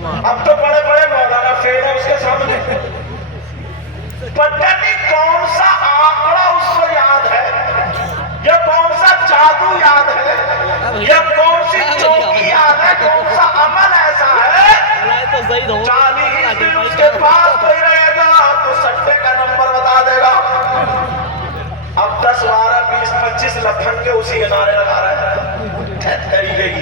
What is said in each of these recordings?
اب تو بڑے بڑے مولانا فیل ہے اس کے سامنے. پتہ نہیں کون سا آنکڑا اس کو یاد ہے, یا کون سا جادو یاد ہے, یا کون سی چوکی یاد ہے, کون سا عمل ایسا ہے 40 دن اس کے پاس کوئی رہے گا تو سٹے کا نمبر بتا دے گا. اب 10 12 20 25 لکھن کے اسی کے نعرے لگا رہے ہیں, تھری گئی,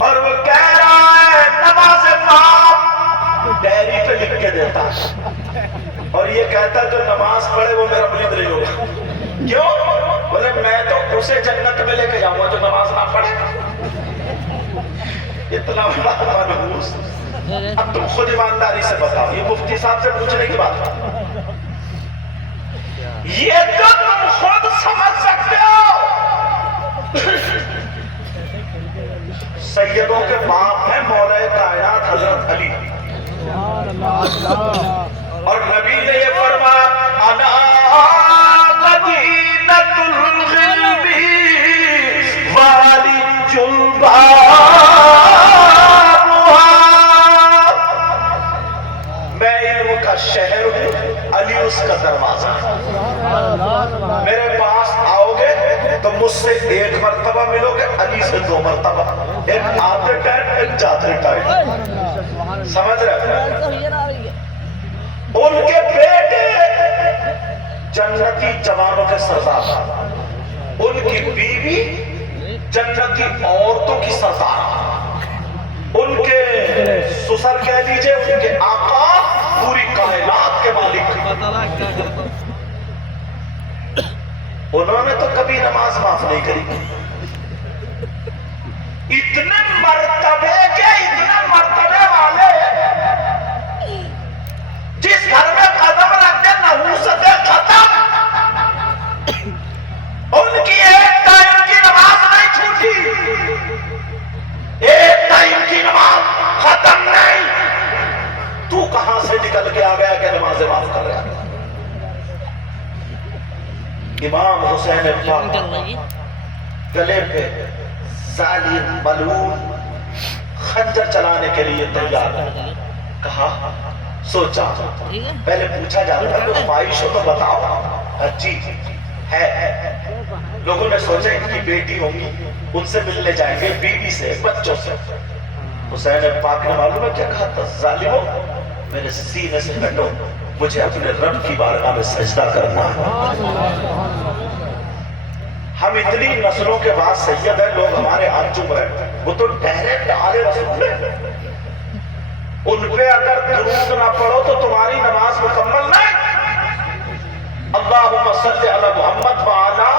اور وہ کہہ رہا ہے نماز پاک ڈائری پہ لکھ کے دیتا, اور یہ کہتا ہے جو نماز پڑھے وہ میرا مرید نہیں ہوگا. کیوں؟ بولے میں تو اسے جنت میں لے کے جاؤں گا جو نماز نہ پڑھے. اتنا بڑا منحوس. اب تم خود ایمانداری سے بتاؤ, یہ مفتی صاحب سے پوچھنے کی بات ہے, یہ تو تم خود سمجھ سکتے ہو. سیدوں کے باپ ہیں مولا کائنات حضرت علی, اور نبی نے یہ فرمایا انا مدینۃ الغلب والی جلبابها, میں علم کا شہر ہوں, علی اس کا دروازہ. میرے پاس آؤ گے تو مجھ سے 1 مرتبہ ملو گے, علی سے 2 مرتبہ, ایک آتے ٹائم ایک جاتے ٹائم. سمجھ رہے؟ ان کے بیٹے جنتی جوانوں کے سردار, ان کی بیوی جنتی عورتوں کی سردار, ان کے سسر کہہ لیجئے, ان کے آقا پوری کائنات کے مالک. انہوں نے تو کبھی نماز معاف نہیں کری. اتنے مرتبے کے, اتنے مرتبے والے, جس گھر میں قدم رکھ دے نحوست ختم. ان کی ایک ٹائم کی نماز نہیں چھوٹی, ایک ٹائم کی نماز ختم نہیں. تو کہاں سے نکل کے آ گیا کہ نمازیں معاف کر رہا ہے؟ امام حسین پاک گلے پہ ظالم ملعون خنجر چلانے کے لیے تیار. کہا سوچا, پہلے پوچھا جاتا ہے کوئی خواہش ہو تو بتاؤ. جی ہے. لوگوں نے سوچا ان کی بیٹی ہوں گی, ان سے ملنے جائیں گے, بیوی سے, بچوں سے. حسین پاک نے معلوم ہے کیا کہا تھا؟ ظالمو میرے سینے سے کٹو, مجھے اپنے رب کی بارگاہ میں سجدہ کرنا ہے. ہم اتنی نسلوں کے بعد سید ہیں, لوگ ہمارے ہاتھ چوم رہے ہیں, وہ تو ڈائریکٹ آل رسول ہیں. ان پہ اگر درود نہ پڑھو تو تمہاری نماز مکمل نہیں. اللہم صلی علی محمد وعلا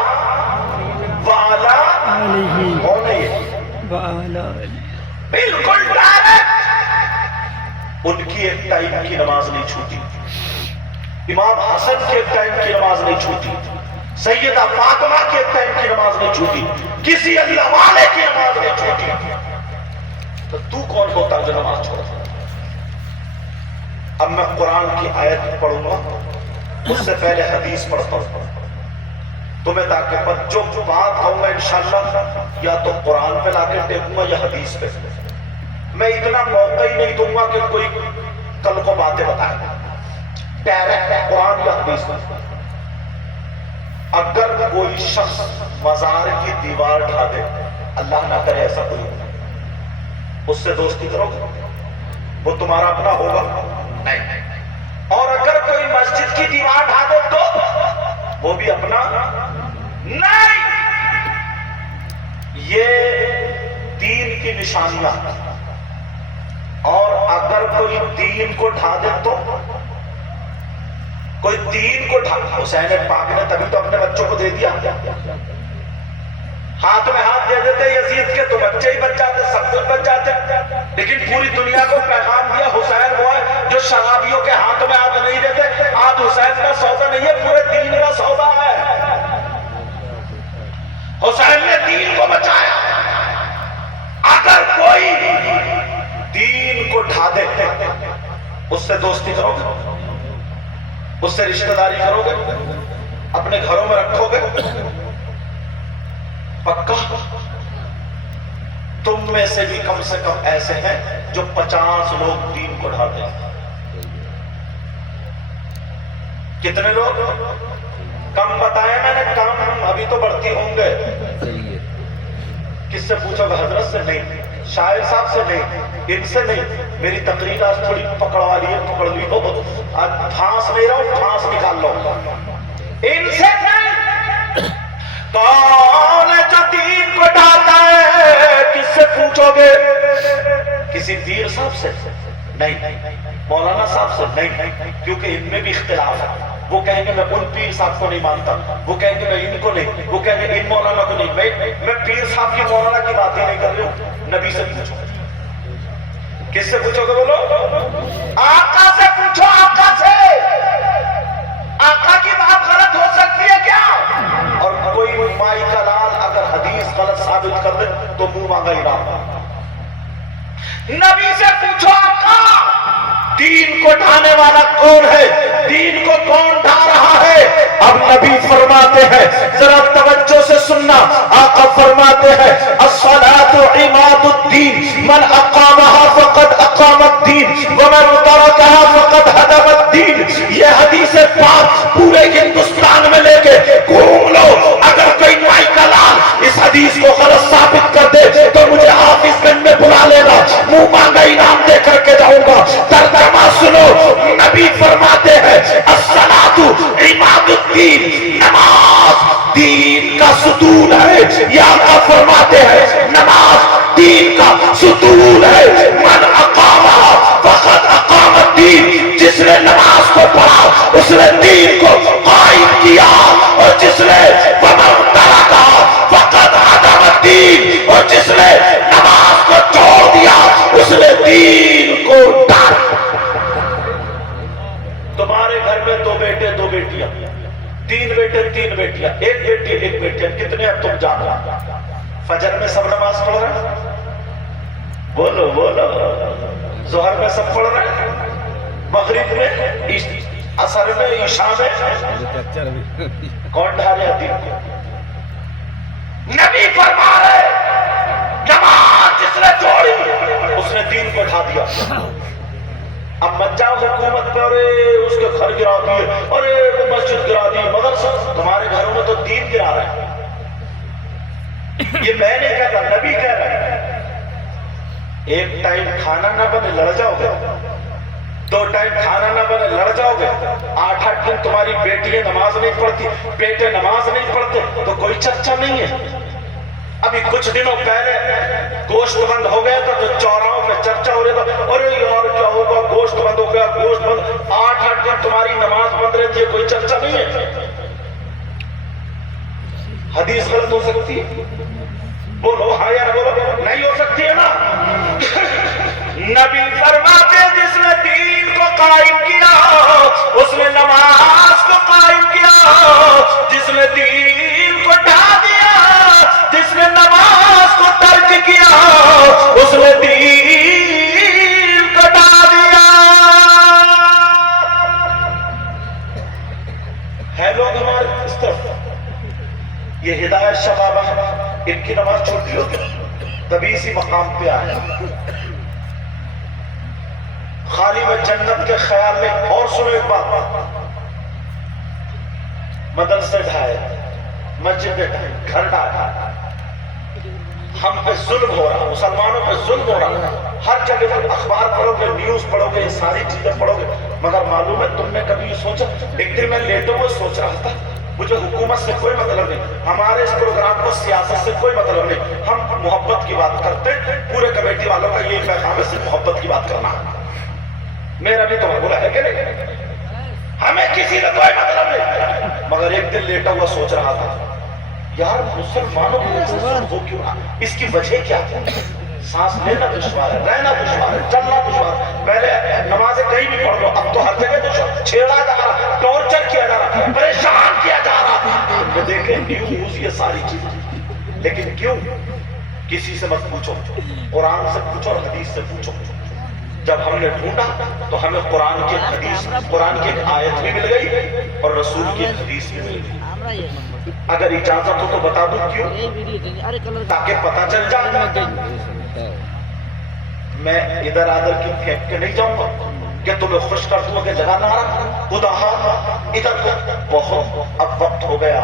کون ہے یہ؟ بالکل ڈائریکٹ. ان کی ایک ٹائم کی نماز نہیں چھوٹی, امام حسن کی ایک ٹائم کی نماز نہیں چھوٹی, سیدہ فاطمہ کی ایک ٹائم کی نماز نہیں چھوٹی, کسی اللہ والے کی نماز نہیں چھوٹی. تو کون ہوتا جو نماز چھوڑتا؟ اب میں قرآن کی آیت پڑھوں گا, اس سے پہلے حدیث پڑھتا ہوں تمہیں, تاکہ جو بات کہوں گا انشاءاللہ یا تو قرآن پہ لا کے ٹیکوں گا یا حدیث پہ. میں اتنا موقع ہی نہیں دوں گا کہ کوئی کل کو باتیں بتائے, ڈائریکٹ قرآن یا حدیث پہ. اگر کوئی شخص مزار کی دیوار ڈھا دے, اللہ نہ کرے ایسا کوئی, اس سے دوستی کرو گے؟ وہ تمہارا اپنا ہوگا نہیں. اور اگر کوئی مسجد کی دیوار ڈھا دے تو وہ بھی اپنا نہیں. یہ دین کی نشانیاں. اور اگر کوئی دین کو ڈھا دے تو کوئی دین کو ڈھا, حسین پاک نے تبھی تو اپنے بچوں کو دے دیا, ہاتھ میں ہاتھ دے دیتے یزید کے تو بچے ہی بچ جاتے, سب کچھ بچ جاتے. لیکن پوری دنیا کو پیغام دیا حسین وہ ہے جو شرابیوں کے ہاتھ میں ہاتھ نہیں دیتے. آج حسین کا سودا نہیں ہے, پورے دین کا سودا ہے. حسین نے دین کو بچایا. اگر کوئی دین کو ڈھا دے اس سے دوستی کرو گے, اس سے رشتہ داری کرو گے, اپنے گھروں میں رکھو گے؟ پکا. تم میں سے بھی کم سے کم ایسے ہیں جو 50 لوگ دین کو ڈھاتے ہیں. کتنے لوگ؟ کم بتایا میں نے، کم. ابھی تو بڑھتی ہوں گے. کس سے پوچھو گے؟ حضرت سے نہیں، شاعر صاحب سے نہیں، ان سے نہیں. میری تقریر آج تھوڑی پکڑوا لی ہے، پکڑ لی ہو. آج پھانس نہیں رہا ہوں، پھانس نکال لو. ان سے نہیں. کون ہے جو دین کو ڈھاتا ہے؟ کس سے پوچھو گے؟ کسی پیر صاحب سے نہیں، مولانا صاحب سے نہیں، کیونکہ ان میں بھی اختلاف ہے. وہ کہیں گے میں ان پیر صاحب کو نہیں مانتا، وہ کہیں گے میں ان کو نہیں، وہ کہیں گے ان مولانا کو نہیں. میں پیر صاحب کی مولانا کی بات ہی نہیں کر رہا ہوں. نبی سے پوچھو. کس سے پوچھو گے بولو؟ آقا سے پوچھو. آقا سے. آقا کی بات غلط ہو سکتی ہے کیا؟ اور کوئی مائی کا لال اگر حدیث غلط ثابت کر دے تو منہ مانگا ہی رہا. نبی سے پوچھو آقا دین کو ڈھانے والا کون ہے، دین کو کون ڈھا رہا ہے. اب نبی فرماتے ہیں، ذرا توجہ سے سننا. آقا فرماتے ہیں الصلاة عماد الدین من اقامها فقد اقام الدین ومن ترکها فقد هدم الدین. یہ حدیث پاک پورے ہندوستان میں لے کے گھوم لو. اگر کوئی مائی کا لال اس حدیث کو غلط ثابت کر دے تو مجھے حافظ گنج میں بلا لینا، منہ مانگا انعام دے کر کے جاؤں گا. ترجمہ سنو. نبی فرماتے ہیں الصلاۃ عماد الدین، نماز دین کا ستون ہے. یا آقا فرماتے ہیں نماز دین کا ستون ہے. من اقامہ فقد اقام الدین. جس نے نماز کو پڑھا اس نے دین کو قائم کیا، اور جس نے ومن ترکہ فقد ہدم الدین، اور جس نے نماز کو چھوڑ دیا اس نے دین کو ڈھا. تمہارے گھر میں 2 بیٹے 2 بیٹیاں، 3 بیٹے 3 بیٹیاں، 1 بیٹی 1 بیٹی، کتنے اب تم جان رہا؟ فجر میں سب نماز پڑھ رہے ہیں؟ بولو بولو. ظہر میں سب پڑھ رہے ہیں، مغرب میں، عصر میں، عشاء میں. کون ڈھا رہا دین کو؟ نبی فرما رہے نماز جس نے چھوڑی اس نے دین کو ڈھا دیا. اب مت جاؤ حکومت پہ، ارے اس کے گھر گرا دیے، ارے وہ مسجد گرا دی، مدرسہ. تمہارے گھروں میں تو دین گرا رہا ہے. یہ میں نہیں کہتا، نبی کہہ رہا ہے. ایک ٹائم کھانا نہ بنے لڑ جاؤ گے، 2 ٹائم کھانا نہ بنے لڑ جاؤ گے، 8 دن تمہاری بیٹیاں نماز نہیں پڑھتی، بیٹے نماز نہیں پڑھتے تو کوئی چرچا نہیں ہے. ابھی کچھ دنوں پہلے گوشت بند ہو گیا تھا تو چوراہوں پہ چرچا ہو رہا تھا، ارے یار کیا ہوگا، گوشت بند ہو گیا، گوشت بند. 8 دن تمہاری نماز بند رہتی ہے، کوئی چرچا نہیں ہے. حدیث غلط ہو سکتی ہے؟ بولو ہاں یا نہ بولو. نہیں ہو سکتی ہے نا. نبی فرماتے جس نے دین کو قائم کیا اس نے نماز کو قائم کیا، جس نے دین کو ڈھا دیا، جس نے نماز کو ترک کیا اس نے دین کو ڈھا دیا. ہے لوگ ہمارے اس طرف. یہ ہدایت شباب ہے، ان کی نماز چھوٹی ہوتی تبھی اسی مقام پہ آیا. خالی میں جنت کے خیال میں. اور سنو ایک بات، مدرسے ڈھائے، مسجد ڈھائے، گھر ڈھائے، ہم پہ ظلم ہو رہا، مسلمانوں پہ ظلم ہو رہا. ہر جگہ پر اخبار پڑھو گے، نیوز پڑھو گے، یہ ساری چیزیں پڑھو گے. مگر معلوم ہے تم نے کبھی یہ سوچا؟ ایک دن میں لیٹوں میں سوچ رہا تھا مجھے حکومت سے کوئی مطلب نہیں، ہمارے اس پروگرام کو سیاست سے کوئی مطلب نہیں، ہم محبت کی بات کرتے. پورے کمیٹی والوں کا یہی پیغام ہے، صرف محبت کی بات کرنا. میرا بھی تو بولا ہے کہ نہیں، ہمیں کسی سے کوئی مطلب نہیں. مگر ایک دن لیٹا ہوا سوچ رہا تھا یار مسلمانوں کو ایسا ظلم ہو کیوں رہا، اس کی وجہ کیا ہے؟ سانس لینا دشوار ہے، رہنا دشوار ہے، چلنا دشوار ہے. پہلے نمازیں کہیں بھی پڑھ لو، اب تو ہر جگہ دشوار، چھیڑا جا رہا، ٹارچر کیا جا رہا، پریشان کیا جا رہا. یہ دیکھیں نیوز یہ ساری چیزیں. لیکن کیوں؟ کسی سے مت پوچھو، قرآن سے پوچھو اور حدیث سے پوچھو. جب ہم نے ڈھونڈا تو ہمیں قرآن کی ایک حدیث، قرآن کی ایک آیت بھی مل گئی اور رسول کی ایک حدیث بھی مل گئی. اگر اجازت ہو تو بتا دوں کیوں؟ تاکہ پتہ چل جائے. میں ادھر آدھر کی پھینک کے نہیں جاؤں گا کہ تمہیں خوش کر دوں کہ جگہ نہ رہا خدا ادھر کو. بہت اب وقت ہو گیا،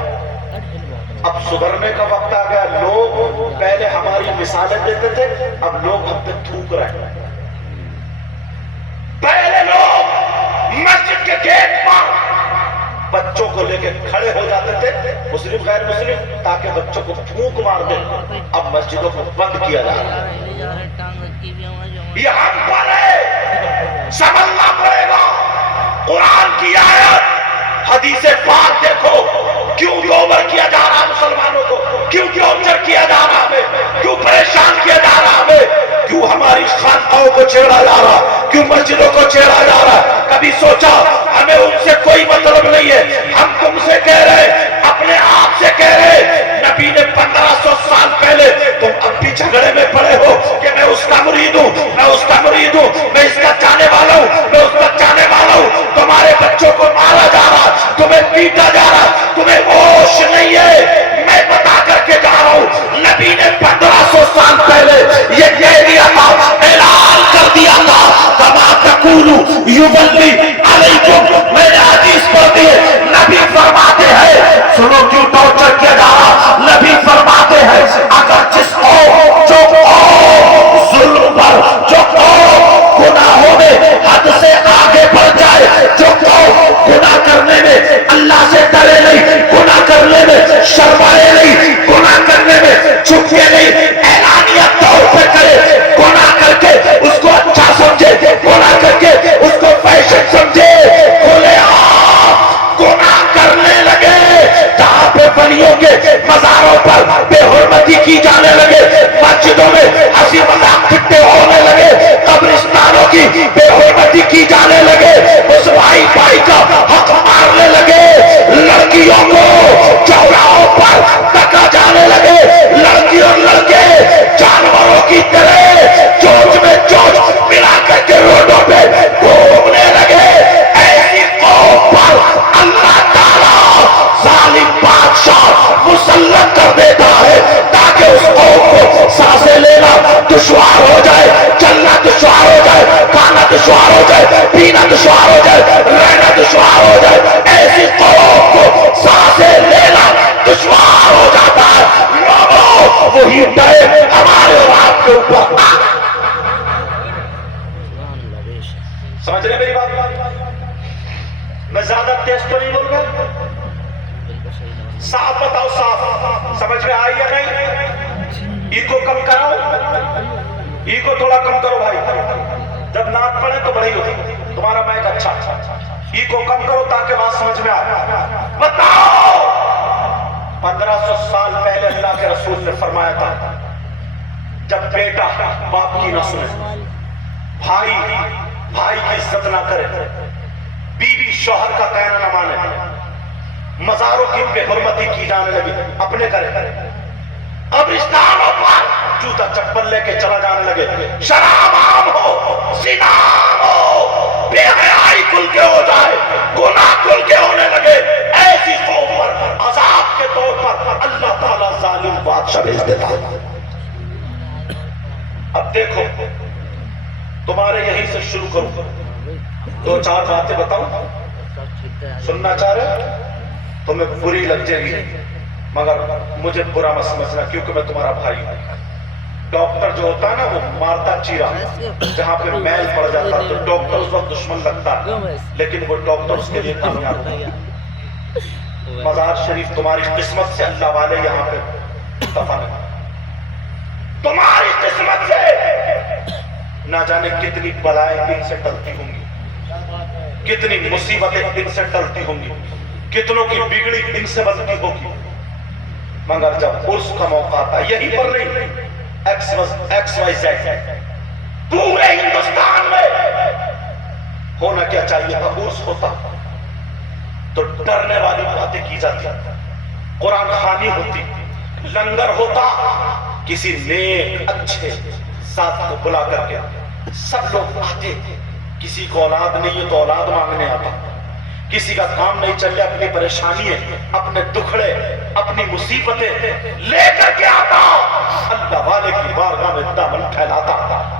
اب سدھرنے کا وقت آ گیا. لوگ پہلے ہماری مثالیں دیتے تھے، اب لوگ ہم پہ تھوک رہے ہیں. پہلے لوگ مسجد کے گیٹ پر بچوں کو لے کے کھڑے ہو جاتے تھے، مسلم غیر مسلم، تاکہ بچوں کو پھونک مار دیں. اب مسجدوں کو بند کیا جا رہا ہے. یہ ہم پر ہے، سمجھنا پڑے گا. قرآن کی آیت، حدیث پاک دیکھو. کیوں اوور کیا جا رہا مسلمانوں کو؟ کیوں ٹارچر کیا جا رہا ہمیں؟ کیوں پریشان کیا جا رہا ہمیں؟ کیوں ہماری خانقاہوں کو چھیڑا جا رہا؟ کیوں مسجدوں کو چھیڑا جا رہا؟ کبھی سوچا ہمیں ان سے کوئی مطلب نہیں ہے. ہم تم سے کہہ رہے، اپنے آپ سے کہہ رہے. نبی نے 1500 سال پہلے، تم اب بھی جھگڑے میں پڑے ہو کہ میں اس کا مرید ہوں، میں اس کا مرید ہوں، میں اس کا چاہنے والا ہوں، میں اس کا چاہنے والا ہوں. تمہارے بچوں کو مارا جا رہا، تمہیں پیٹا جا رہا، تمہیں ہوش نہیں ہے. میں بتا کر کے جا رہا ہوں، نبی نے 1500 سال پہلے یہ کہہ دیا تھا، اعلان کر دیا تھا، کما تقولوا یولی علیکم. میں نے حدیث پڑھی ہے، نبی فرماتے ہیں، سنو کیوں ٹارچر کیا جا رہا. نبی فرماتے ہیں اگر جس قوم جو ظلم پر، جو گناہوں میں حد سے آگے بڑھ جائے، جو گناہ کرنے میں اللہ سے ڈرے نہیں، گناہ کرنے میں شرمائے نہیں، گناہ کرنے میں چھپے نہیں، اعلانیہ طور پہ کرے، گناہ کر کے اس کو اچھا سمجھے، گناہ کر کے اس کو فیشن سمجھے، کھلے آپ گناہ کرنے لگے. جہاں پہ ولیوں کے مزاروں پر بے حرمتی کی جانے لگے، مسجدوں میں ہنسی مذاق ٹھٹے ہونے لگے، قبرستانوں کی بے حرمتی کی جانے لگے، اس بھائی بھائی کا حق مارنے لگے، لڑکیوں کو چوراہوں پر ٹکا جانے لگے، لڑکی اور لڑکے جانوروں کی طرح چونچ میں چونچ ملا کر کے روڈوں پہ گھومنے لگے. ایسی قوم پر اللہ تعالیٰ ظالم بادشاہ مسلط کر دیتا ہے تاکہ اس قوم کو سانسیں لینا دشوار ہو جائے، چلنا دشوار ہو جائے، کھانا دشوار ہو جائے، پینا دشوار ہو جائے، رہنا دشوار ہو جائے. ایسی قوم کو سانسیں لینا دشوار ہو جاتا ہے. لوگوں وہی ٹائم ہمارے اور آپ کے اوپر آ. سمجھ رہے میری بات؟ میں زیادہ تیز تو نہیں بول گا؟ صاف بتاؤ، صاف سمجھ میں آئی یا نہیں؟ ایگو کم کرو، ایگو تھوڑا کم کرو بھائی. جب نعت پڑھے تو بڑی ہوتی تمہارا مائک اچھا. ایگو کم کرو تاکہ بات سمجھ میں آئے. بتاؤ 1500 سال پہلے اللہ کے رسول نے فرمایا تھا، جب بیٹا باپ کی نہ سنے، بھائی بھائی کی عزت نہ کرے، بیوی شوہر کا کہنا نہ مانے، مزاروں کی بے حرمتی کی جانے لگی، اپنے کرے، قبرستانوں پر جوتا چپل لے کے چلا جانے لگے، شراب عام ہو، زنا ہو، بے حیائی کھل کے ہو جائے، گناہ کھل کے ہونے لگے. ایسی قوم پر عذاب کے طور پر اللہ تعالیٰ ظالم بادشاہ بھیج دیتا ہے. اب دیکھو تمہارے یہیں سے شروع کروں، 2-4 باتیں بتاؤں، سننا چاہ رہے؟ تمہیں بری لگ جائے گی مگر مجھے برا مت سمجھنا، کیونکہ میں تمہارا بھائی ہوں. ڈاکٹر جو ہوتا ہے نا وہ مارتا چیرا، جہاں پہ میل پڑ جاتا تو ڈاکٹر اس وقت دشمن لگتا ہے، لیکن وہ ڈاکٹر اس کے لیے کامیاب ہوتا ہے. مزار شریف تمہاری قسمت سے اللہ والے یہاں پہ دفن ہے. تمہاری قسمت سے نہ جانے کتنی بلائیں ان سے ٹلتی ہوں گی، کتنی مصیبتیں ان سے ٹلتی ہوں گی، کتنوں کی بگڑی ان سے بنتی ہوگی، مگر جب عرس کا موقع آتا، یہی پر نہیں، ایکس وائی زیڈ پورے ہندوستان میں ہونا کیا چاہیے تھا، عرس ہوتا تو ڈرنے والی باتیں کی جاتی، قرآن خوانی ہوتی، لنگر ہوتا، کسی نیک اچھے ذات کو بلا کر کے سب لوگ آتے. کسی کو اولاد نہیں ہے تو اولاد مانگنے آتا، کسی کا کام نہیں چل رہا، اپنی پریشانی ہے، اپنے دکھڑے، اپنی مصیبتیں لے کر کے آتا، اللہ والے کی بارگاہ میں دامن پھیلاتا،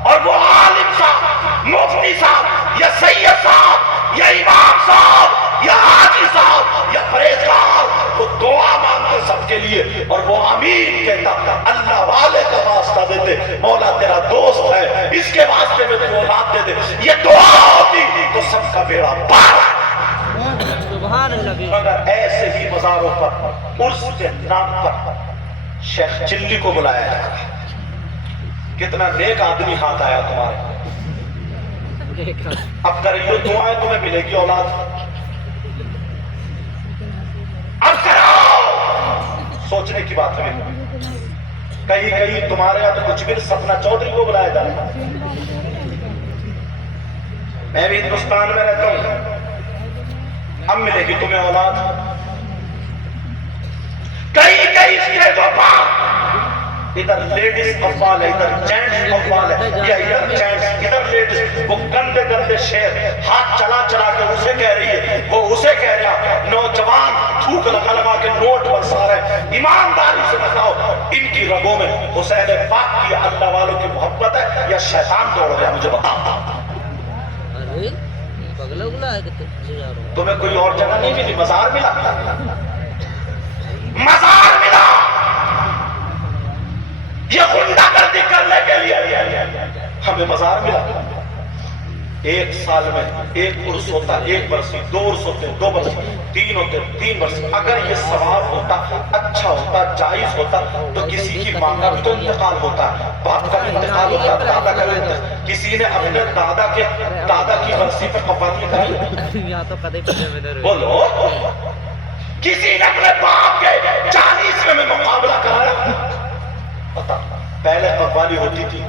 اور وہ عالم صاحب، مفتی صاحب، یا سید صاحب، یا امام صاحب، یا حاجی صاحب، یا پرہیزگار، وہ دعا مانگتے سب کے لیے، اور وہ آمین کہتا، اللہ والے کا واسطہ دیتے، مولا تیرا دوست ہے، اس کے واسطے میں تو اولاد دے دے، یہ دعا ہوتی تو سب کا بیڑا پار۔ مگر ایسے ہی مزاروں پر اس کے نام پر شیخ چلی کو بلایا جاتا ہے۔ کتنا نیک آدمی ہاتھ آیا تمہارے، اب کریو دعائیں تمہیں ملے گی اولاد، اب کرو، سوچنے کی بات ہے۔ کہیں کہیں تمہارے یہاں تو کچھ بھی سپنا چودھری کو بلایا جاتا ہے۔ میں بھی ہندوستان میں رہتا ہوں، اب ملے گی تمہیں اولاد، کئی کئی اسٹیجوں پر ادھر لیڈیز قوال ہے، ادھر جینٹس قوال ہے، یا ادھر جینٹس ادھر لیڈیز، وہ گندے گندے شعر ہاتھ چلا چلا کے اسے کہہ رہی ہے، وہ اسے کہہ رہا، نوجوان تھوک لگا لگا کے نوٹ برسا رہے۔ ایمانداری سے بتاؤ، ان کی رگوں میں حسین پاک کی اللہ والوں کی محبت ہے یا شیطان دوڑ گیا؟ مجھے بتاؤ۔ تمہیں کوئی اور جگہ نہیں ملی، مزار ملا، مزار ملا، یہ غنڈہ گردی کرنے کے لیے ہمیں مزار ملا۔ ایک سال میں ایک عرس ہوتا، ایک برسی، دو عرس ہوتے، دو برسی، تین ہوتے، تین برسی۔ اگر یہ ثواب ہوتا، اچھا ہوتا، جائز ہوتا، تو کسی کی ماں کا بھی تو انتقال ہوتا، باپ کا بھی انتقال ہوتا، دادا کا بھی انتقال۔ کسی نے اپنے دادا کی برسی پر قوالی کرائی، بولو، کسی نے اپنے باپ کے 40ویں میں مقابلہ کرایا۔ پہلے قوالی ہوتی تھی،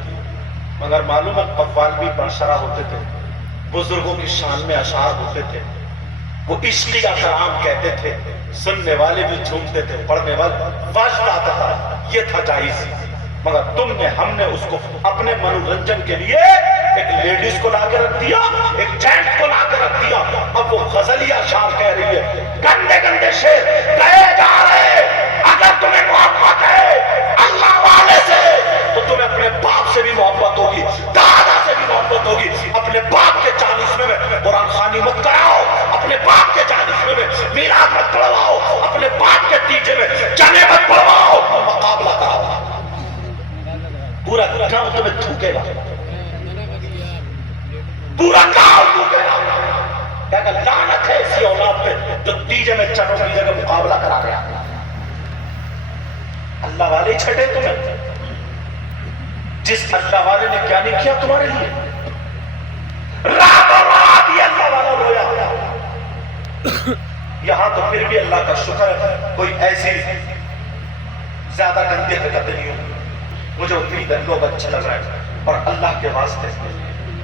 مگر معلوم ہے قوال بھی برشرہ ہوتے تھے، بزرگوں کی شان میں اشعار ہوتے تھے، وہ عشقیہ کلام کہتے تھے، سننے والے بھی جھومتے تھے، پڑھنے والے واجب آتا تھا، یہ تھا جائز۔ مگر تم نے، ہم نے اس کو اپنے منورنجن کے لیے ایک لیڈیز کو لا کے رکھ دیا، ایک جینٹ کو لا کے رکھ دیا۔ اب وہ غزلیہ اشعار کہہ رہی ہے، گندے گندے شعر کہے جا رہے۔ اگر تمہیں محبت ہے اللہ والے سے تو تمہیں اپنے باپ سے بھی محبت ہوگی، دادا سے بھی محبت ہوگی۔ اپنے باپ کے 40ویں میں قرآن خوانی مت کراؤ، اپنے باپ کے 40ویں میں میلاد مت پڑھواؤ، اپنے باپ کے 30 میں جنے مت پڑھواؤ، مقابلہ کراؤ۔ پورا گاؤں تمہیں تھوکے گا، پورا گاؤں تھوکے گا۔ کیا کہ لعنت ہے اسی اولاد پہ جو 30 میں چنوں کی جگہ مقابلہ کرا گیا۔ اللہ والے چھٹے تمہیں، جس اللہ والے نے کیا نہیں کیا تمہارے لیے، رات اور رات یہ اللہ والا رویا۔ یہاں تو پھر بھی اللہ کا شکر ہے، کوئی ایسی زیادہ گندی حرکتیں نہیں ہوئی۔ مجھے امید ہے لوگ اچھے لگ رہے ہیں، اور اللہ کے واسطے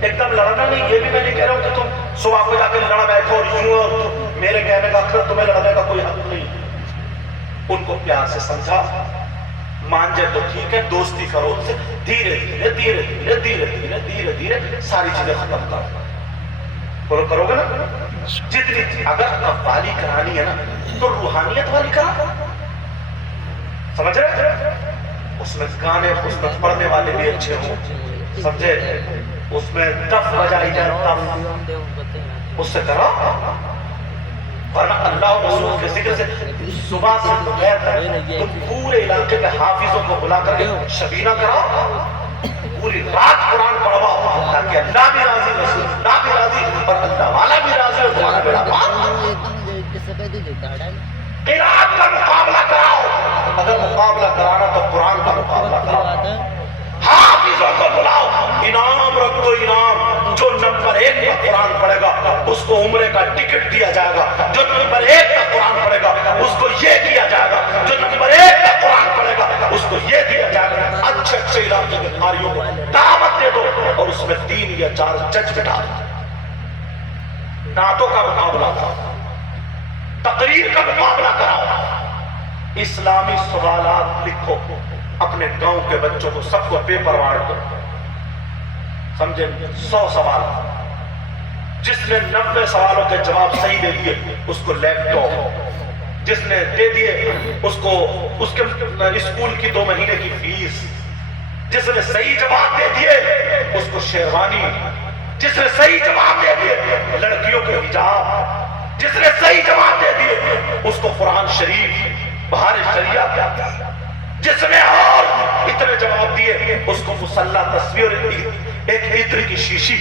ایک دم لڑنا نہیں۔ یہ بھی میں نہیں کہہ رہا ہوں کہ تم صبح کو جا کے لڑ بیٹھو اور یوں، اور میرے کہنے کا اکثر تمہیں لڑنے کا کوئی حق نہیں۔ ان کو پیار سے سمجھا، مان جائے تو ٹھیک ہے، دوستی کرو ان سے، دھیرے دھیرے دھیرے دھیرے دھیرے دھیرے دھیرے دھیرے ساری چیزیں ختم کرو۔ کرو گے نا؟ جتنی اگر قوالی کرانی ہے نا تو روحانیت والی کرا، سمجھ رہے؟ اس میں گانے، اس میں پڑھنے والے بھی اچھے ہوں، سمجھے؟ اس میں دف بجائی جائے، دف اس سے کرو، ورنہ اللہ و رسول کے ذکر سے صبح سے دوپہر تک تم پورے علاقے کے حافظوں کو بلا کر کے شبینہ کراؤ، پوری رات قرآن پڑھواؤ، تاکہ اللہ بھی راضی، رسول اللہ بھی راضی، اور اللہ والا بھی راضی، اور تمہارا بیڑا پار۔ قرآن کا مقابلہ کراؤ، اگر مقابلہ کرانا تو قرآن کا مقابلہ کراؤ۔ حافظوں کو بلاؤ، انعام رکھ دو، انعام۔ جو نمبر 1 کا قرآن پڑھے گا اس کو عمرے کا ٹکٹ دیا جائے گا، جو نمبر 1 کا قرآن پڑھے گا اس کو یہ دیا جائے گا، جو نمبر 1 کا قرآن پڑھے گا اس کو یہ دیا جائے گا۔ اچھے اچھے علاقے کے قاریوں کو دعوت دے دو، اور اس میں 3 یا 4 جج بٹھا دو۔ نعتوں کا مقابلہ کراؤ، تقریر کا مقابلہ کراؤ، اسلامی سوالات لکھو، اپنے گاؤں کے بچوں کو سب کو پیپر بانٹ دو، سمجھے؟ 100 سوال جس نے 90 سوالوں کے جواب صحیح دے دیے اس کو لیپ ٹاپ، جس نے دے دیے اس کو اس کے اسکول کی 2 مہینے کی فیس، جس نے صحیح جواب دے دیے اس کو شیروانی، جس نے صحیح جواب دے دیے لڑکیوں کے حجاب، جس نے صحیح جواب دے دیے اس کو قرآن شریف بہار شریعت، جس نے اور اتنے جواب دیے اس کو مسلح تصویر ایک عطر کی شیشی۔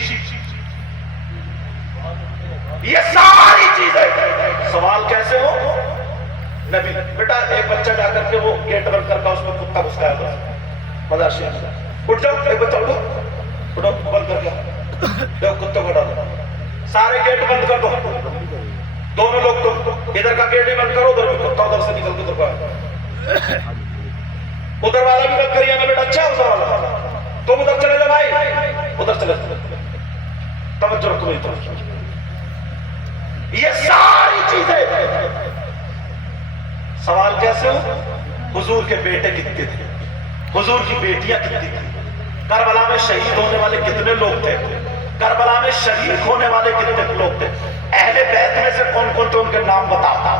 یہ ساری چیزیں سوال کیسے ہو؟ نبی بیٹا ایک بچہ جا کر کے وہ گیٹ بند کر کے اس میں کتا گھسکایا بس مزہ شیخ اٹھ جاؤ، ایک بچہ اٹھو بند کر کے دیکھو کتے کو ڈالو، سارے گیٹ بند کر دو، دونوں لوگ تو ادھر کا گیٹ ہی بند کرو، ادھر بھی کتا ادھر سے نکل کے ادھر کا ادھر والا بھی بند کریے نا بیٹا، اچھا ادھر والا تم ادھر چلے جاؤ بھائی، ادھر چلے توجہ رکھو میری طرف۔ یہ ساری چیزیں سوال کیسے ہو؟ حضور کے بیٹے کتنے تھے، حضور کی بیٹیاں کتنی تھیں، کربلا میں شہید ہونے والے کتنے لوگ تھے، کربلا میں شریک ہونے والے کتنے لوگ تھے، اہل بیت میں سے کون کون تھے ان کے نام بتاتا،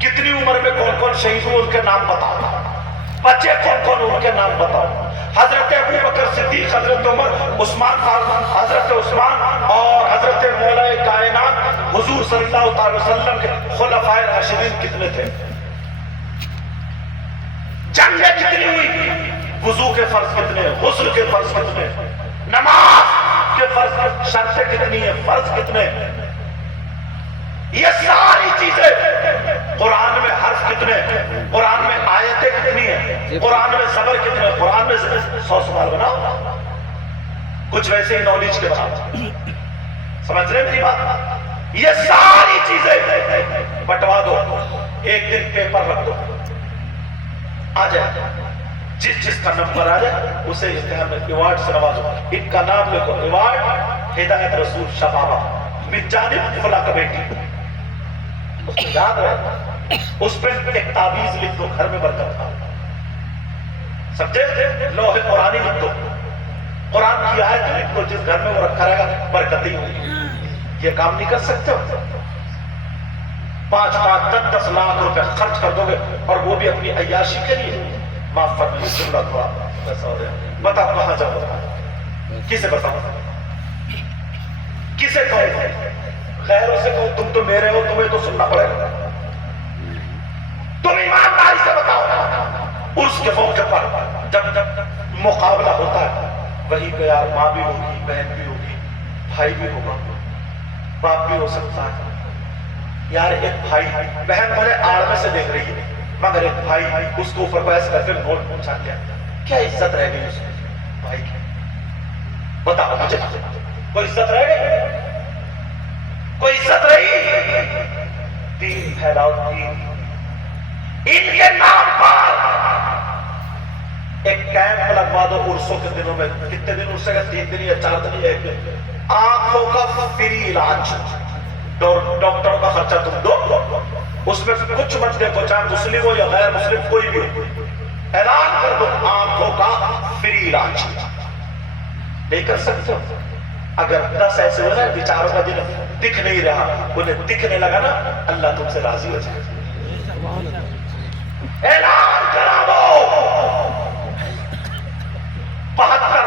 کتنی عمر میں کون کون شہید ہوئے ان کے نام بتاتا، بچے کون کون ان کے نام بتاؤ، حضرت ابو بکر صدیق، حضرت عمر، عثمان، حضرت عثمان اور حضرت مولا کائنات حضور صلی اللہ علیہ وسلم کے خلفائے راشدین کتنے تھے، جنگیں کتنی ہوئی، وضو کے فرض کتنے، غسل کے فرض کتنے، نماز کے فرض شرطیں کتنی ہیں، فرض کتنے، یہ ساری چیزیں، قرآن میں حرف کتنے، قرآن میں آیتیں کتنی ہیں، قرآن میں زبر کتنے، قرآن میں 100 سوال بناؤ، کچھ ویسے ہی نالج کے بعد سمجھ رہے میری بات؟ یہ ساری چیزیں بٹوا دو، ایک دن پیپر رکھ دو، آ جائے جس جس کا نمبر آ جائے اسے امتحان میں ایوارڈ سے نوازو، ان کا نام لکھو، ایوارڈ ہدایت رسول شبابہ من جانب فلاں کمیٹی، اس کو یاد رہے، اس پہ ایک تعویذ لکھ دو، گھر میں برکت تھا، سمجھے، لوح قرآنی لکھ دو، قرآن کی آیت لکھ دو، جس گھر میں وہ رکھا رہے گا برکت ہی ہوگی۔ یہ کام نہیں کر سکتے ہو؟ 5-5 10-10 لاکھ روپے خرچ کر دو گے اور وہ بھی اپنی عیاشی کے لیے، معاف فرمائیے جملہ تھوڑا ایسا ہو رہا ہے، بتا کہاں جاؤ، کسے بتاؤ، کسے کہو، غیروں سے کہو، تم تو میرے ہو، تمہیں تو سننا پڑے گا، تم ایمانداری سے بتاؤ۔ اس کے موقع پر جب مقابلہ ہوتا ہے وہی پہ یار ماں بھی ہوگی، بہن بھی ہوگی، بھائی بھی ہوگا، باپ بھی ہو سکتا ہے، یار ایک بھائی، بہن بھلے آڑ میں سے دیکھ رہی ہے مگر ایک بھائی اس کو اوپر بحث کر کے نوٹ پہنچا دیا، کیا عزت رہ گئی اس بھائی کی؟ بتاؤ مجھے، کوئی عزت رہ گئی؟ کوئی عزت رہی؟ دین پھیلاؤ، دین، ان کے نام پر ایک کیمپ لگوا دو عرسوں کے دنوں میں، کتنے دن عرصے کا، 3 دن یا 4 دن یا 1 دن، آنکھوں کا فری علاج، ڈاکٹروں کا خرچہ تم دو، اس میں کچھ مت دیکھو، چاہے مسلم ہو یا غیر مسلم کوئی بھی ہو، اعلان کر دو آنکھوں کا فری علاج، نہیں کر سکتے ہو؟ اگر 10 ایسے ہو رہے بیچاروں کا دل دکھ نہیں رہا، انہیں دکھنے لگا نا، اللہ تم سے راضی ہو جائے، اعلان کرا دو، 72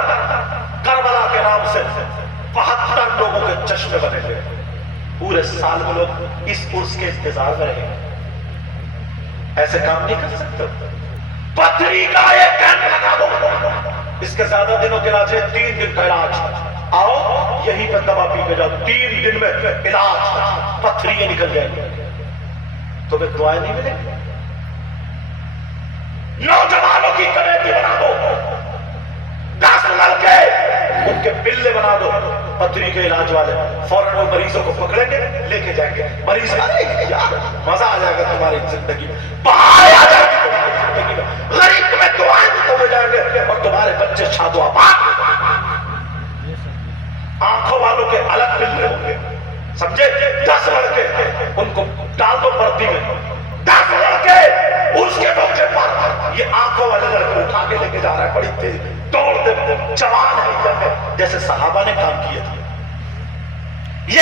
کربلا کے نام سے 72 لوگوں کے چشمے بنے ہوئے، پورے سال میں لوگ اس عرس کے انتظار میں رہیں گے، ایسے کام نہیں کر سکتے؟ پتھری کا ایک کیمپ لگا دو، اس کے زیادہ دنوں کے علاج ہے، 3 دن کا علاج، آؤ یہی پہ دوا پی کے جاؤ، 3 دن میں علاج، پتھری نکل جائیں گے، تمہیں دعائیں نہیں ملیں گی؟ نوجوانوں کی کمیٹی بنا دو، 10 لڑکے ان کے بلے بنا دو، پتھری کے علاج والے، فوراً وہ مریضوں کو پکڑیں گے، لے کے جائیں گے، مریض یار مزہ آ جائے گا تمہاری زندگی میں، بہار آ جائے گی تمہاری زندگی میں، غریب تمہیں دعائیں دیتے ہوئے جائیں گے اور تمہارے بچے شاد و آباد، آنکھوں والوں کے الگ بلے ہوں گے، سمجھے؟ 10 لڑکے ان کو ڈال دو پردی میں، 10 لڑکے اس کے موقع پر یہ آنکھوں والے لڑکے اٹھا کے لے کے جا رہا ہے، بڑی تیز دوڑتے جوان ہے جیسے صحابہ نے کام کیا تھا، یہ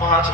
5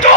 2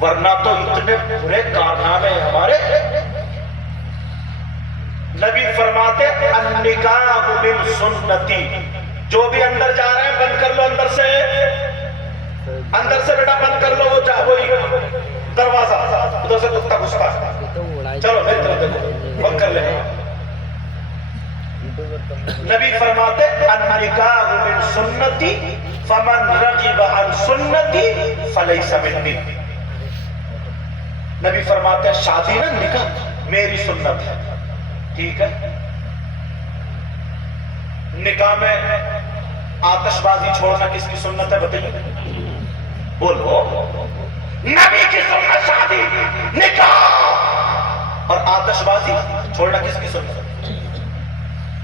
ورنہ تو اتنے برے کارنامے ہمارے. نبی فرماتے النکاح من سنتی. جو بھی اندر جا رہے ہیں بند کر لو اندر سے بیٹا بند کر لو. وہی دروازہ ادھر سے کتا گھستا. چلو میری طرف دیکھو بند کر لیں. نبی فرماتے النکاح من سنتی فمن رغب عن سنتی فلیس منی. نبی فرماتے شادی نا نکاح میری سنت ہے. ٹھیک ہے. نکاح میں آتش بازی چھوڑنا کس کی سنت ہے بتائیے؟ بولو. نبی کی سنت شادی نکاح. اور آتش بازی چھوڑنا کس کی سنت؟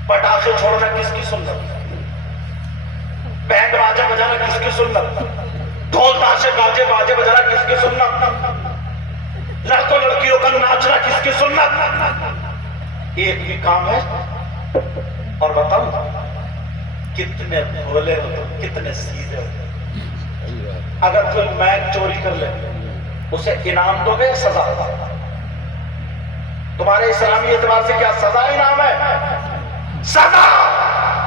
پٹاخے چھوڑنا کس کی سنت؟ بینڈ باجے بجانا کس کی سنت؟ ڈھول تاشے باجے بجانا کس کی سنت؟ لڑکوں لڑکیوں کا ناچنا کس کی سنت؟ ایک بھی کام ہے. اور بتاؤں کتنے بھولے ہو تم, کتنے سیدھے ہو. اگر کوئی میک چوری کر لے اسے انعام دو گے سزا؟ تمہارے اسلامی اعتبار سے کیا سزا انعام ہے؟ سزا.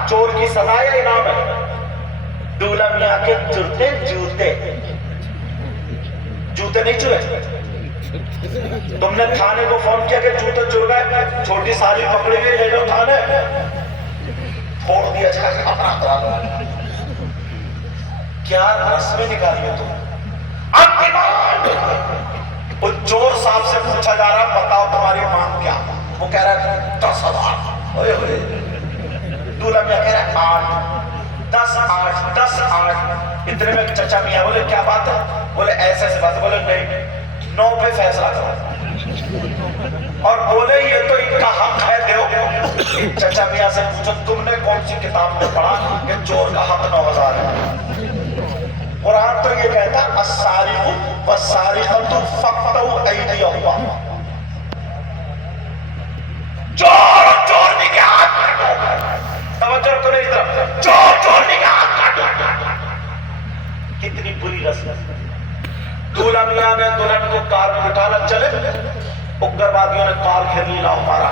چور کی سزا یا انعام ہے؟ دولہا میاں کے جوتے جوتے نہیں چورے. تم نے تھانے کو فون کیا کہ جوتے چور گئے, چھوٹی سالی پکڑی گئی, لے جاؤ تھانے. چھوڑ دیا جائے. کیا رسمیں نکالی ہو تم. وہ چور صاحب سے پوچھا جا رہا بتاؤ تمہاری مانگ کیا؟ وہ کہہ رہا ہے 10,000. دولہا میاں کہہ رہا ہے 8. اتنے میں چچا میاں بولے کیا بات ہے؟ بولے ایسے ایسے بات ہے. بولے نہیں 9 پہ فیصلہ کرو. اور بولے یہ تو ان کا حق ہے دیو. چچا میاں سے پوچھو تم نے کون سی کتاب میں پڑھا کہ چور کا حق 9,000 ہے؟ قرآن تو یہ کہتا السارق والسارقۃ فاقطعوا ایدیہما. چور کے ہاتھ کاٹو. توجہ رکھو میری طرف. چور کے ہاتھ کاٹو. کتنی بری رسم. دولہا میاں نے دلہن کو کار میں بٹھانا چلے, اگروادیوں نے کار گھیر لی, لاؤ مارا.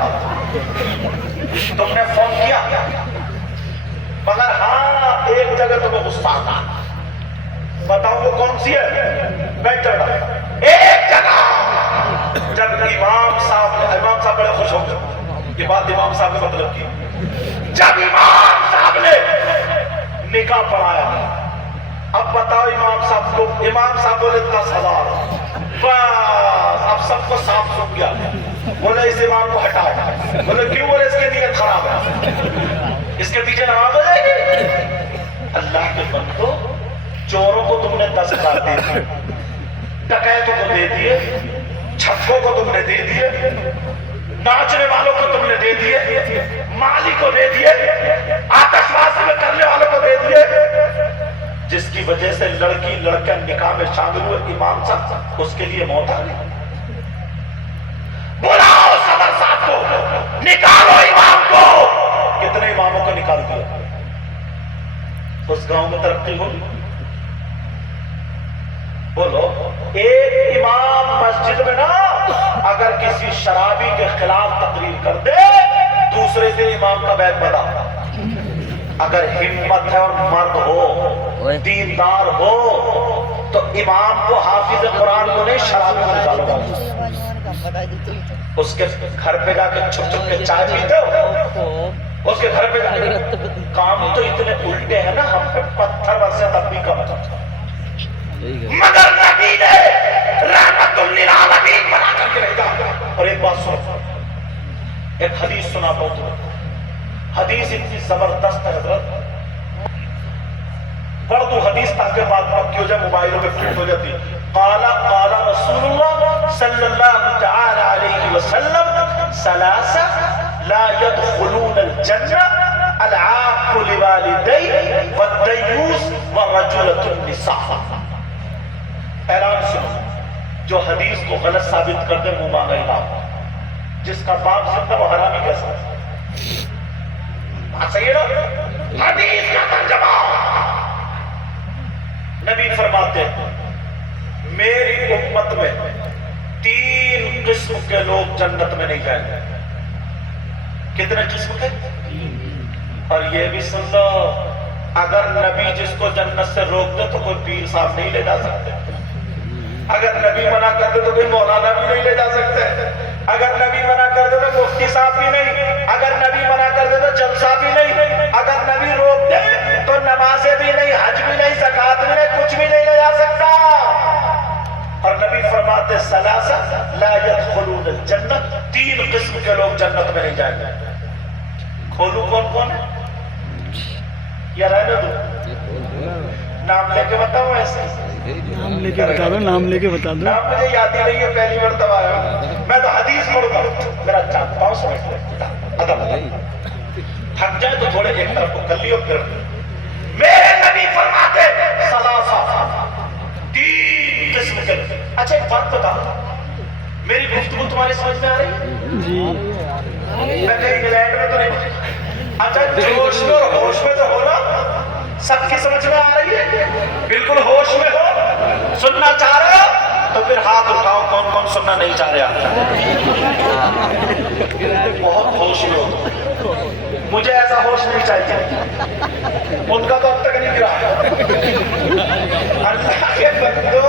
تم نے فون کیا مگر ہاں ایک جگہ تمہیں غصہ آتا. بتاؤ وہ کون سی ہے؟ بیٹھ جاؤ. ایک جگہ جب امام صاحب بڑے خوش ہو گئے. یہ بات امام صاحب نے مطلب کی. جب امام صاحب نے نکاح پڑھایا, اب بتاؤ امام صاحب بولے 10,000. بس اب سب کو صاف سن گیا. بولے اس امام کو ہٹاؤ. بولے کیوں؟ بولے اس کی نیت خراب ہے, اس کے پیچھے نماز ہو جائے گی. اللہ کے بندو, چوروں کو تم نے 10,000 دے دیے, ڈکیتوں کو دے دیے, چھپوں کو تم نے دے دیے, ناچنے والوں کو تم نے دے دیے, مالی کو دے دیے, آتش بازی میں کرنے والوں کو دے دیے. جس کی وجہ سے لڑکی لڑکا نکاح میں شامل ہوئے, امام صاحب اس کے لیے موت آ گئی. بلاؤ صدر صاحب کو, نکالو امام کو. کتنے اماموں کو نکال دیا. اس گاؤں میں ترقی ہوئی. بولو ایک امام مسجد میں نا اگر کسی شرابی کے خلاف تقریر کر دے, دوسرے دن امام کا بیگ بنا. اگر ہمت ہے اور مرد ہو, دیندار ہو, تو امام کو, حافظ قرآن کو نہیں, شرابی کو نکالو. اس کے گھر پہ جا کے چھپ چھپ کے چائے پیتے ہو. اس کے گھر پہ جا کے کام تو اتنے الٹے ہیں نا, ہم پہ پتھر برسے تب بھی کم ہے. مگر نبی نے رحمت للعالمین بنا کر کے رہتا. اور ایک بات سنو, ایک حدیث سنا بہت تمہیں. حدیث اتنی زبردست ہے حضرت, پڑھ دو حدیث تاکہ بات پکی ہو جائے, موبائلوں میں فٹ ہو جاتی. قال رسول اللہ صلی اللہ تعالی علیہ وسلم ثلاثہ لا يدخلون الجنہ العاق لوالدیہ والدیوس ورجلۃ النساء. اعلان سنو, جو حدیث کو غلط ثابت کر دے منہ مانگا انعام. جس کا باپ زندہ وہ حرامی کیسا ہے؟ بات صحیح ہے نا؟ حدیث کا ترجمہ. نبی فرماتے میری امت میں 3 قسم کے لوگ جنت میں نہیں جائیں گے. کتنے قسم کے؟ اور یہ بھی سن لو، اگر نبی جس کو جنت سے روک دے تو کوئی پیر صاحب نہیں لے جا سکتے. اگر نبی منع کر دے تو کوئی مولانا بھی نہیں لے جا سکتے. اگر نبی منع کر دے تو مفتی صاحب بھی نہیں. اگر نبی منع کر دے تو جلسہ بھی نہیں. اگر نبی روک دے تو نمازیں بھی نہیں، حج بھی نہیں، زکوٰۃ بھی نہیں، کچھ بھی نہیں لے جا سکتا. اور نبی فرماتے ثلاثہ لا يدخلون الجنہ، 3 قسم کے لوگ جنت میں نہیں جائیں گے. کھولوں کون کون ہے یا رہنے دو؟ نام لے کے بتاؤ. ایسے نام لے کے بتا دو، نام لے کے بتا دو. نام مجھے یاد ہی نہیں ہے، پہلی مرتبہ آیا. میں تو حدیث پڑھوں گا، میرا پاؤں سمجھ ادب تھک جائے تو تھوڑے ایک طرف کو کر لیو. پھر میرے نبی فرماتے ثلاثہ، 3 قسم کے. اچھا ایک بات بتا، میری گفتگو تمہاری سمجھ میں آ رہی ہے؟ جی میں کہیں انگلینڈ میں تو نہیں. اچھا جوش میں اور ہوش میں تو ہو نا؟ سب کی سمجھ میں آ رہی ہے؟ بالکل ہوش میں ہو؟ سننا چاہ رہے ہو تو پھر ہاتھ اٹھاؤ. کون کون سننا نہیں چاہ رہے؟ بہت ہوش میں ہو. مجھے ایسا ہوش نہیں چاہیے، ان کا تو اب تک نہیں گرا. اللہ کے بندو،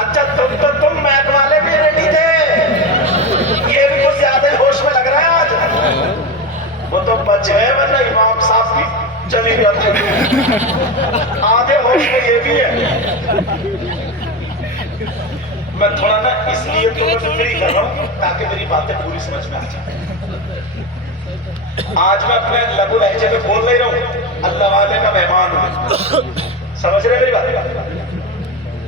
اچھا تم میک والے بھی ریڈی تھے، یہ بھی کچھ زیادہ ہی ہوش میں لگ رہا ہے آج. وہ تو بچ گئے، ورنہ امام صاحب کی چلی جاتی. آدھے ہوش میں یہ بھی ہے. میں تھوڑا نا اس لیے تمہیں فکری کر رہا ہوں تاکہ میری باتیں پوری سمجھ میں آ جائیں. آج میں اپنے لبو لہجے میں بول نہیں رہا ہوں، اللہ والے کا مہمان ہوں. سمجھ رہے میری بات؟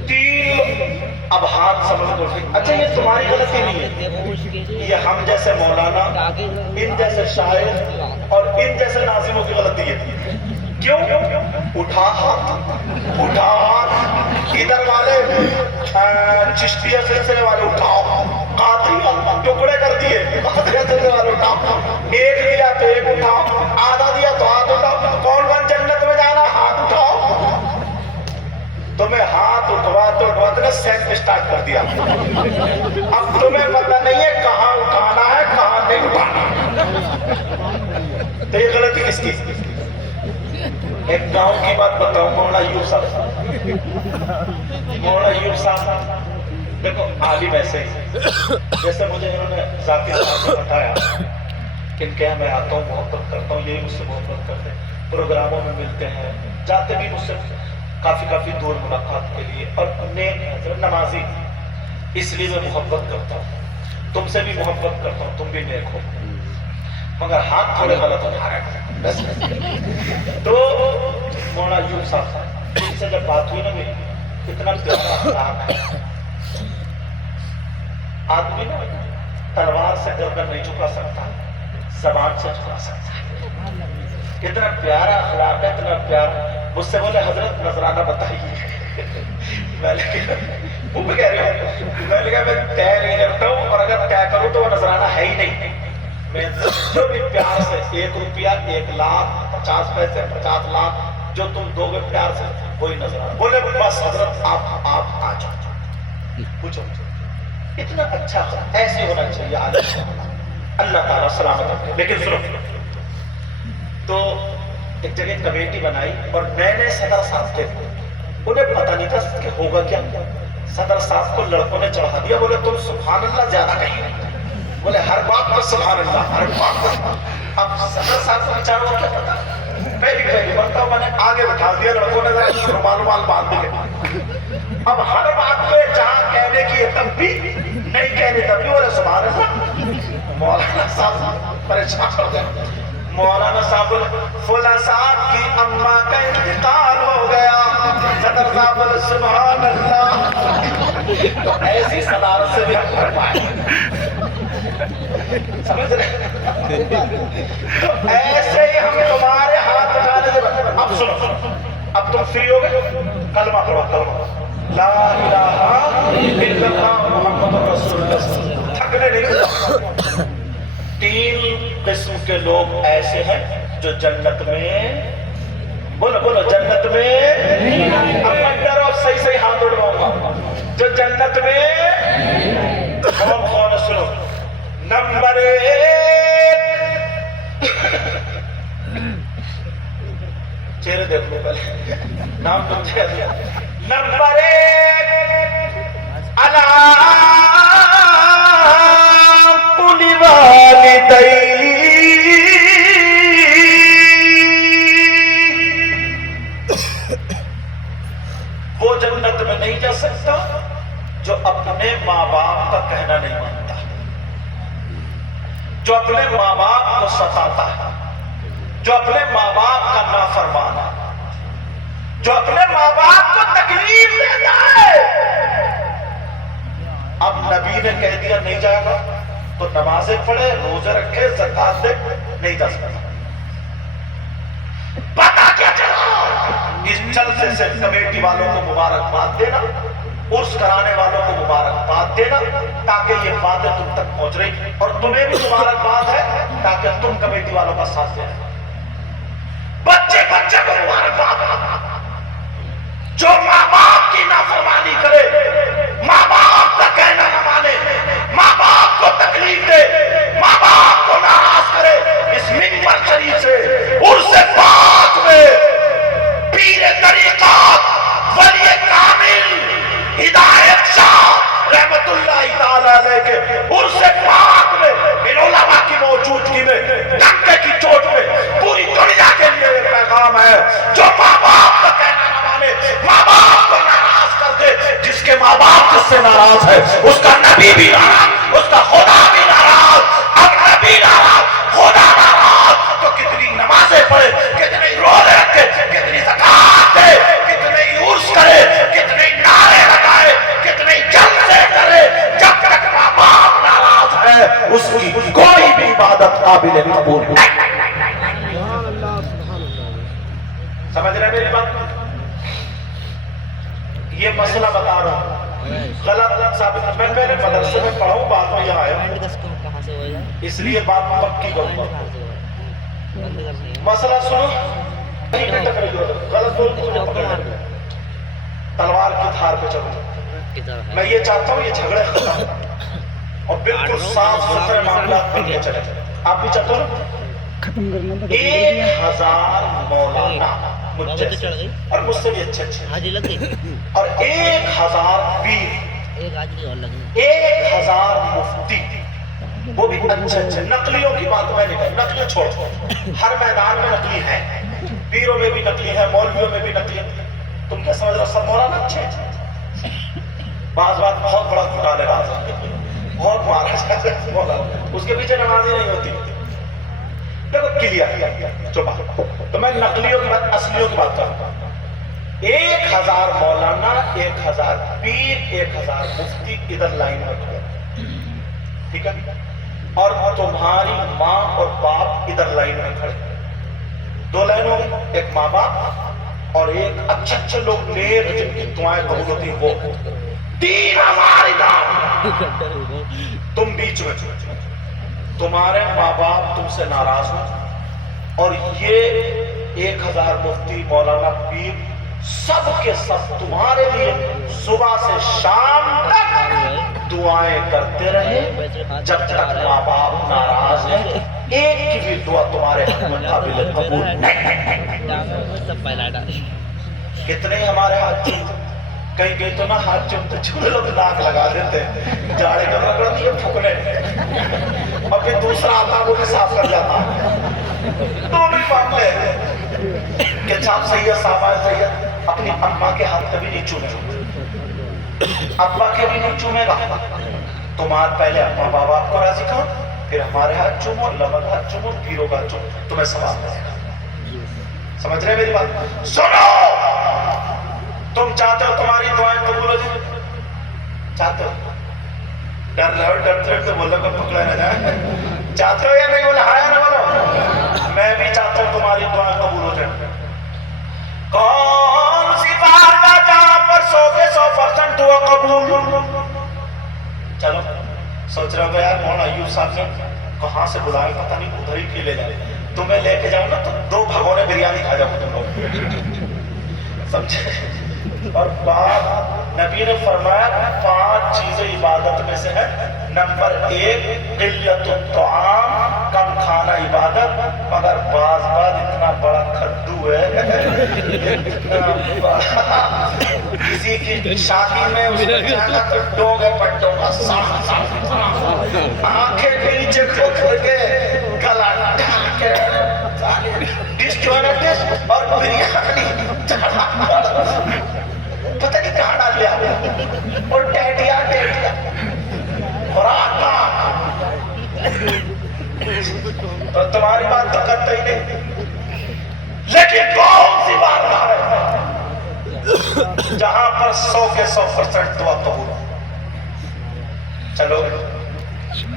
3 اب ہاتھ سمجھ دو. اچھا یہ تمہاری غلطی نہیں ہے، یہ ہم جیسے مولانا، ان جیسے شاعر اور ان جیسے ناظموں کی غلطی ہے. کیوں؟ اٹھا ہاتھ، اٹھا ہاتھ. ادھر والے چشتیہ سلسلے والے اٹھاؤ، قادری ٹکڑے کر دیے، قادری سلسلے والے اٹھاؤ. ایک دیا تو ایک اٹھاؤ، آدھا دیا تو آدھا اٹھاؤ. کون کون جنت میں جانا؟ ہاتھ اٹھاؤ. تمہیں ہاتھ اٹھواتے نے سینک اسٹارٹ کر دیا. اب تمہیں پتہ نہیں ہے کہاں اٹھانا ہے کہاں نہیں اٹھانا. تو یہ غلطی کس کی؟ ایک گاؤں کی بات بتاؤں. مولانا ایوب صاحب دیکھو عالم ایسے ہی جیسے مجھے انہوں نے ذاتی طور پر بتایا کہ ان کے یہاں میں آتا ہوں، محبت کرتا ہوں، یہی مجھ سے محبت کرتے ہیں، پروگراموں میں ملتے ہیں، جاتے بھی مجھ سے کافی دور ملاقات کے لیے، اور نیک نمازی، اس لیے میں محبت کرتا ہوں. تم سے بھی محبت کرتا ہوں، تم بھی نیک ہو، مگر ہاتھ تھوڑے غلط اٹھا رہے ہیں. تو مولانا ایوب صاحب ان سے جب بات ہوئی نا میری، اتنا پیارا اخلاق ہے. آدمی نا تلوار سے گردن نہیں جھکا سکتا، زبان سے جھکا سکتا ہے. اتنا پیارا اخلاق ہے، اتنا پیارا. مجھ سے بولے حضرت نذرانہ بتائیے. میں نے کہا وہ بھی کہہ رہے ہو. میں نے کہا میں طے نہیں کرتا ہوں، اور اگر طے کروں تو وہ نذرانہ ہے ہی نہیں. میں جو بھی پیار سے 1 روپیہ، 1 لاکھ، 50 پیسے، 50 لاکھ جو تم دو گے پیار سے وہی نذرانہ. بولے بس حضرت آپ آ جاؤ. پوچھو اتنا اچھا ایسے ہونا چاہیے. اللہ تعالیٰ سلامت رکھے. لیکن سنو، تو ایک جگہ کمیٹی بنائی اور نئے صدر صاحب تھے، انہیں پتہ نہیں تھا کہ ہوگا کیا. صدر صاحب کو لڑکوں نے چڑھا دیا. بولے تم سبحان اللہ زیادہ کہیں. بولے ہر بات پر سبحان اللہ، ہر بات پر. اب صدر صاحب کو بیچاروں کو کیا پتا، پہلی بنتا میں نے آگے بٹھا دیا. لڑکوں نے رومال باندھ دیے. اب ہر بات پہ جہاں کہنے کی ہے تب بھی نہیں کہنے، تب بھی بولے سبحان اللہ. مولانا صاحب پریشان ہو گئے. مولانا صاحب بولے فلاں صاحب کی اماں کا انتقال ہو گیا. صدر صاحب بولے سبحان اللہ. تو ایسی صدارت سے بھی ہم کر پائے. سمجھ رہے؟ تو ایسے ہی ہم تمہارے ہاتھ اٹھانے سے. اب سنو، اب تم فری ہو گئے، کلمہ پڑھو. کلمہ لا الہ الا اللہ محمد رسول اللہ. تھکنے نہیں. 3 قسم کے لوگ ایسے ہیں جو جنت میں، بولو جنت میں. اب میں ڈرو، صحیح ہاتھ اٹھواؤں گا. جو جنت میں کون کون سنو؟ نمبر 1 چہرے دیکھ لو پہلے نام تم سے دیا. نمبر 1 علی کل والدی، وہ جنت میں نہیں جا سکتا جو اپنے ماں باپ کا کہنا نہیں مانتا، جو اپنے ماں باپ کو ستاتا ہے، جو اپنے ماں باپ کا نافرمان ہے، جو اپنے ماں باپ کو تکلیف دیتا ہے. اب نبی نے کہہ دیا نہیں جائے گا تو نمازیں پڑھے، روزے رکھے، زکات دے، نہیں جا سکتا. پتا کیا چلا؟ اس جلسے سے کمیٹی والوں کو مبارکباد دینا، عرس کرانے والوں کو مبارکباد دینا، تاکہ یہ باتیں تم تک پہنچ رہی، اور تمہیں بھی مبارکباد ہے تاکہ تم کمیٹی والوں کا ساتھ دیں. بچے بچے کو مبارکباد. جو ماں باپ کی نافرمانی کرے، ماں باپ کا کہنا نہ مانے، ماں باپ کو تکلیف دے، ماں باپ کو ناراض کرے، اس منبر شریف سے عرس پاک میں پیر طریقات ولی کامل ہدایت شاہ رحمت اللہ تعالی علیہ کے عرس پاک میں ان علماء کی موجودگی میں ڈنکے کی چوٹ پہ پوری دنیا کے لیے یہ پیغام ہے: جو ماں باپ کا کہنا نہ مانے، ماں باپ کو ناراض کر دے. جس کے ماں باپ جس سے ناراض ہے اس کا نبی بھی ناراض، اس کا خدا بھی ناراض. اب نبی ناراض، خدا ناراض، تو کتنی نمازیں پڑھے، کتنے روزے رکھے، کتنی زکات دے، کتنے عرس کرے، کتنے نعرے لگائے، کتنے جلسے کرے، جب تک ماں باپ ناراض ہے اس کی کوئی بھی عبادت قابل قبول نہیں. سمجھ رہے میری بات؟ یہ مسئلہ بتا رہا ہوں، غلط ثابت. میں پہلے مدرسے میں پڑھا ہوں، بعد میں یہاں آیا ہوں، اس لیے بات پکی کروں گا. مسئلہ سنو، غلط بول تلوار کی دھار پہ چلو. میں یہ چاہتا ہوں یہ جھگڑے ختم اور بالکل صاف ستھرے معاملات بن کے چلے. آپ بھی چاہتے ہو ختم کرنا تھا. 1000 مولانا مجھ جیسے اور مجھ سے بھی اچھے اچھے، اور 1000 پیر، 1000 مفتی، وہ بھی اچھے اچھے. نقلیوں کی بات میں نہیں کر، نقلی چھوڑ، ہر میدان میں نقلی ہے، پیروں میں بھی نقلی ہے، مولویوں میں بھی نقلی ہے. تم کیا سمجھ رہے ہو سب مولانا اچھے ہیں؟ بعض بات بہت بڑا گھٹالے باز ہے، بہت مارا جاتا ہے مولانا، اس کے پیچھے نماز ہی نہیں ہوتی. دیکھو کلیئر چوبا. تو میں نقلیوں کی بات، اصلیوں کی بات کروں. 1000 مولانا، 1000 پیر، 1000 مفتی ادھر لائن میں کھڑے، ٹھیک ہے؟ اور تمہاری ماں اور باپ ادھر لائن میں کھڑے. 2 لائن ہو گئی، ایک ماں باپ اور ایک اچھے اچھے لوگ نیک جن کی دعائیں قبول ہوتی ہیں وہ. 3000 ادھر، تم بیچ میں. تمہارے ماں باپ تم سے ناراض ہو اور یہ 1000 مفتی، مولانا، پیر سب کے سب تمہارے لیے صبح سے شام تک دعائیں کرتے رہے. جب تک ماں باپ ناراض ہیں ایک کی بھی دعا تمہارے قابل قبول نہیں. کتنے ہمارے ہاتھ چومتے، کہیں کہیں تو نہ ہاتھ چومتے چھوڑے لوگ ناک لگا دیتے، جاڑے کا رگڑ دیے پھکنے، اور پھر دوسرا آتا وہ بھی صاف کر جاتا. تو بھی پڑھتے کہ صاحب سید صاحب سید اپنی اماں کے ہاتھ کبھی نہیں چومے گا، ابا کے بھی نہیں چومے گا. تمہارے پہلے اپنا ماں باپ کو راضی کرو، پھر ہمارے ہاتھ چومو، لمن ہاتھ چومو، پیروں کا چومو، تمہیں ثواب ملے گا. سمجھ رہے میری بات؟ سنو، تم چاہتے ہو تمہاری دعائیں قبول ہو جائیں؟ چاہتے ہو؟ ڈر رہے ہو، ڈرتے ڈرتے بولو کہ پکڑا نہ جائے. چاہتے ہو یا نہیں؟ بولے ہاں یا نہ بولو. میں بھی چاہتا ہوں تمہاری دعائیں قبول ہو جائیں. کون سی بات ہے جہاں پر 100% دعا قبول؟ چلو سوچ رہا ہوں یار مولانا ایوب صاحب نے کہاں سے بلائے پتہ نہیں، ادھر ہی کھیلے جائے. تمہیں لے کے جاؤں نا تو 2 بھگونے بریانی کھا جاؤ تم لوگ، سمجھے؟ اور بات نبی نے فرمایا 5 چیزیں عبادت میں سے ہیں. نمبر 1 قلت الطعام، کم کھانا عبادت. مگر بعض اتنا بڑا کھدو ہے کسی کی شادی میں اس میں جانا تو ڈوگے پٹوں کا آنکھیں کے نیچے کھود کر کے گلا ڈھال کے ڈش جو ہے نا ڈش اور بریانی پتہ نہیں کہاں ڈال لیا اور ٹیٹیا خوراک تو تمہاری بات تو کرتا ہی نہیں. لیکن کون سی بات ہے جہاں پر 100 کے 100% دعا قبول ہو؟ چلو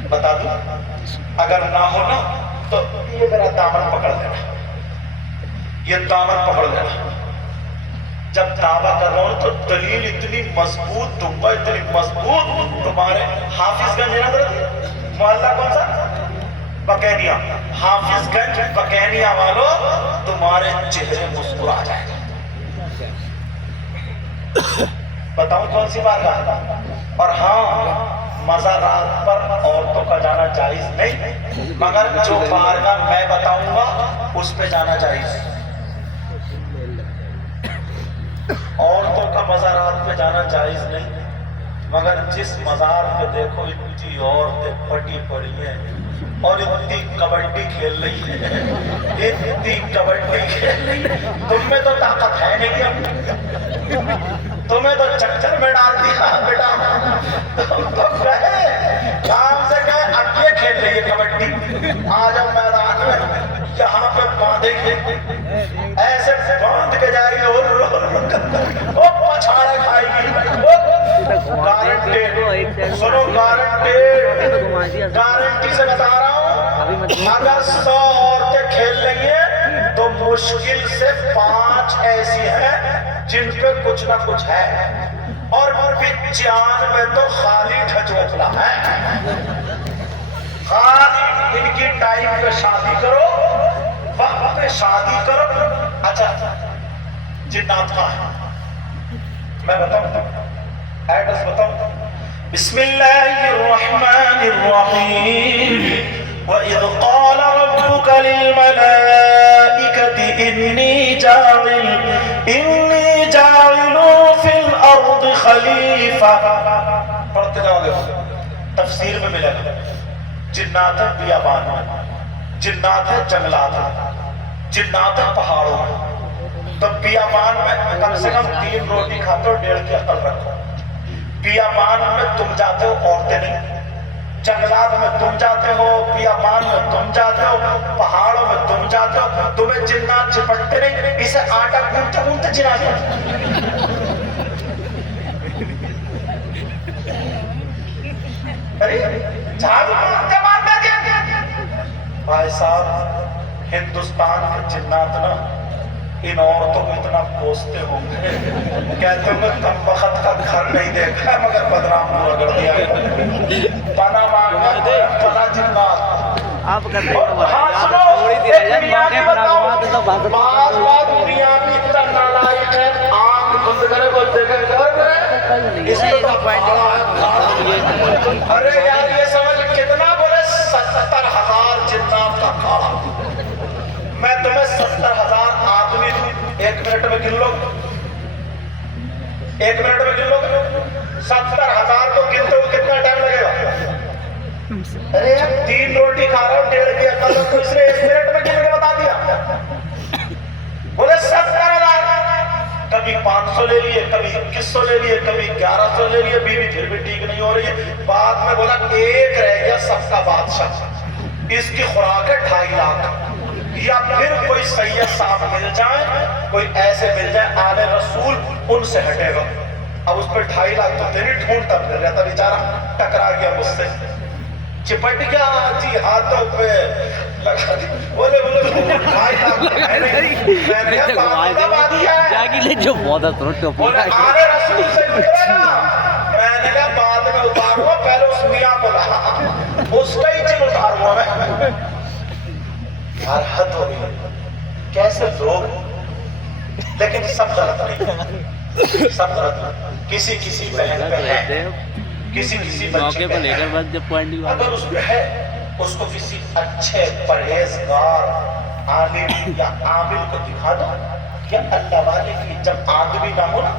بتا دوں، اگر نہ ہو نا تو یہ میرا دامن پکڑ لینا، یہ دامن پکڑ لینا. جب دعویٰ کر رہا ہوں تو دلیل اتنی مضبوط دوں گا، اتنی مضبوط. تمہارے حافظ گنج محلہ کون سا؟ بکینیا. حافظ گنج بکینیا والوں تمہارے چہرے مسکرا جائے گا. بتاؤں کون سی بات ہے؟ اور ہاں، مزارات پر عورتوں کا جانا جائز نہیں، مگر جو بارگاہ میں بتاؤں گا اس پہ جانا جائز. عورتوں کا مزارات پہ جانا جائز نہیں، مگر جس مزار پہ دیکھو اتنی عورتیں پٹی پڑی ہیں اور اتنی کبڈی کھیل رہی ہیں، اتنی کبڈی کھیل رہی ہیں. تم میں تو طاقت ہے نہیں، تمہیں تو چکر میں ڈال دیا بیٹا. تو کہے کام سے کہے اب یہ کھیل رہی ہے کبڈی، آ جاؤ میدان میں یہاں پہ باندھے گی، ایسے باندھ کے جائے گی اور وہ پچھاڑے کھائے گی. گارنٹیڈ، سنو گارنٹی سے بتا رہا ہوں، اگر 100 عورتیں کھیل رہی ہیں تو مشکل سے 5 ایسی ہیں جن پہ کچھ نہ کچھ ہے، اور 95 تو خالی ڈھچوکلا ہے. خالی ان کی ٹائم پہ شادی کرو، وقت پہ شادی کرو. اچھا جنات کا ہے، میں بتاؤں ایڈریس بتاؤں. بسم اللہ الرحمن الرحیم. وَإِذْ قَالَ رَبُّكَ لِلْمَلَائِكَةِ إِنِّي جَاعِلٌ فِي الْأَرْضِ خَلِيفَةً. پڑھتے جاؤ گے تفسیر میں ملے گا. جنات ہے بیابان میں، جنات ہے جنگلات میں، جنات ہے پہاڑوں میں. تو بیابان میں کم سے کم 3 روٹی کھاتے ہو، 1.5 کی عقل رکھو. بیابان میں تم جاتے ہو، عورتیں نہیں. جنگلات میں تم جاتے ہو، بیابان میں تم جاتے ہو، پہاڑوں میں تم جاتے ہو، تمہیں جنات چپٹتے نہیں. اسے آٹا گھونٹتے گھونٹتے جنا دیا. بھائی صاحب، ہندوستان کے جنات نا ان عورتوں کو اتنا کوستے ہوں گے، کہتے ہوں گے کم وقت کا گھر نہیں دیکھا ہے مگر بدنام پورا کر دیا. پنا مانگا پنا جنات. ہاں سنو، ایک میاں کی بتاؤ، بعض بات میاں بھی اتنا نالائق ہے، آنکھ بند کرے وہ دیکھے گھر اس کو تو پہاڑا ہے. ارے یار یہ سمجھ کتنا بولے 70,000 جنات کا کھاڑا. میں تمہیں 70,000 آدمی دوں، 1 منٹ میں گن لو، 1 منٹ میں گن لو. 70,000 کو گنتے ہوئے کتنا ٹائم لگے گا؟ ارے 3 روٹی کھا رہا ہوں، 1.5 کی عقل تو اس نے 1 منٹ میں گن کے بتا دیا. بولے 70,000. کبھی 500 لے لیے، کبھی 2100 لے لیے، کبھی 1100 لے لیے. بیوی پھر بھی ٹھیک نہیں ہو رہی ہے. بعد میں بولا ایک رہ گیا سب کا بادشاہ، اس کی خوراک ہے 2.5 لاکھ. یا پھر کوئی سید صاحب مل جائیں، کوئی ایسے مل جائیں آل رسول، ان سے ہٹے گا. اب اس پہ 2.5 لاکھ تو تیری ڈھونڈتا پھر رہتا بیچارہ، ٹکرا گیا مجھ سے، چپٹ گیا جی ہاتھوں پہ لگا دی. بولے 2.5 لاکھ میں نے بات کیا ہے. بولے آل رسول سے نکلے گا. میں نے کہا بعد میں اتاروں، پہلے اس میاں کو رہا، اس کا ہی چل اتاروں میں. یار حد ہو گئی، کیسے لوگ، لیکن سب غلط نہیں. سب غلط. کسی کسی بہن پہ ہے, کسی کسی بچے پہ ہے. اگر اس پہ ہے اس کو کسی اچھے پرہیزگار عالم یا عامل کو دکھا دو, یا اللہ والے کی جب آدمی نہ ہو نا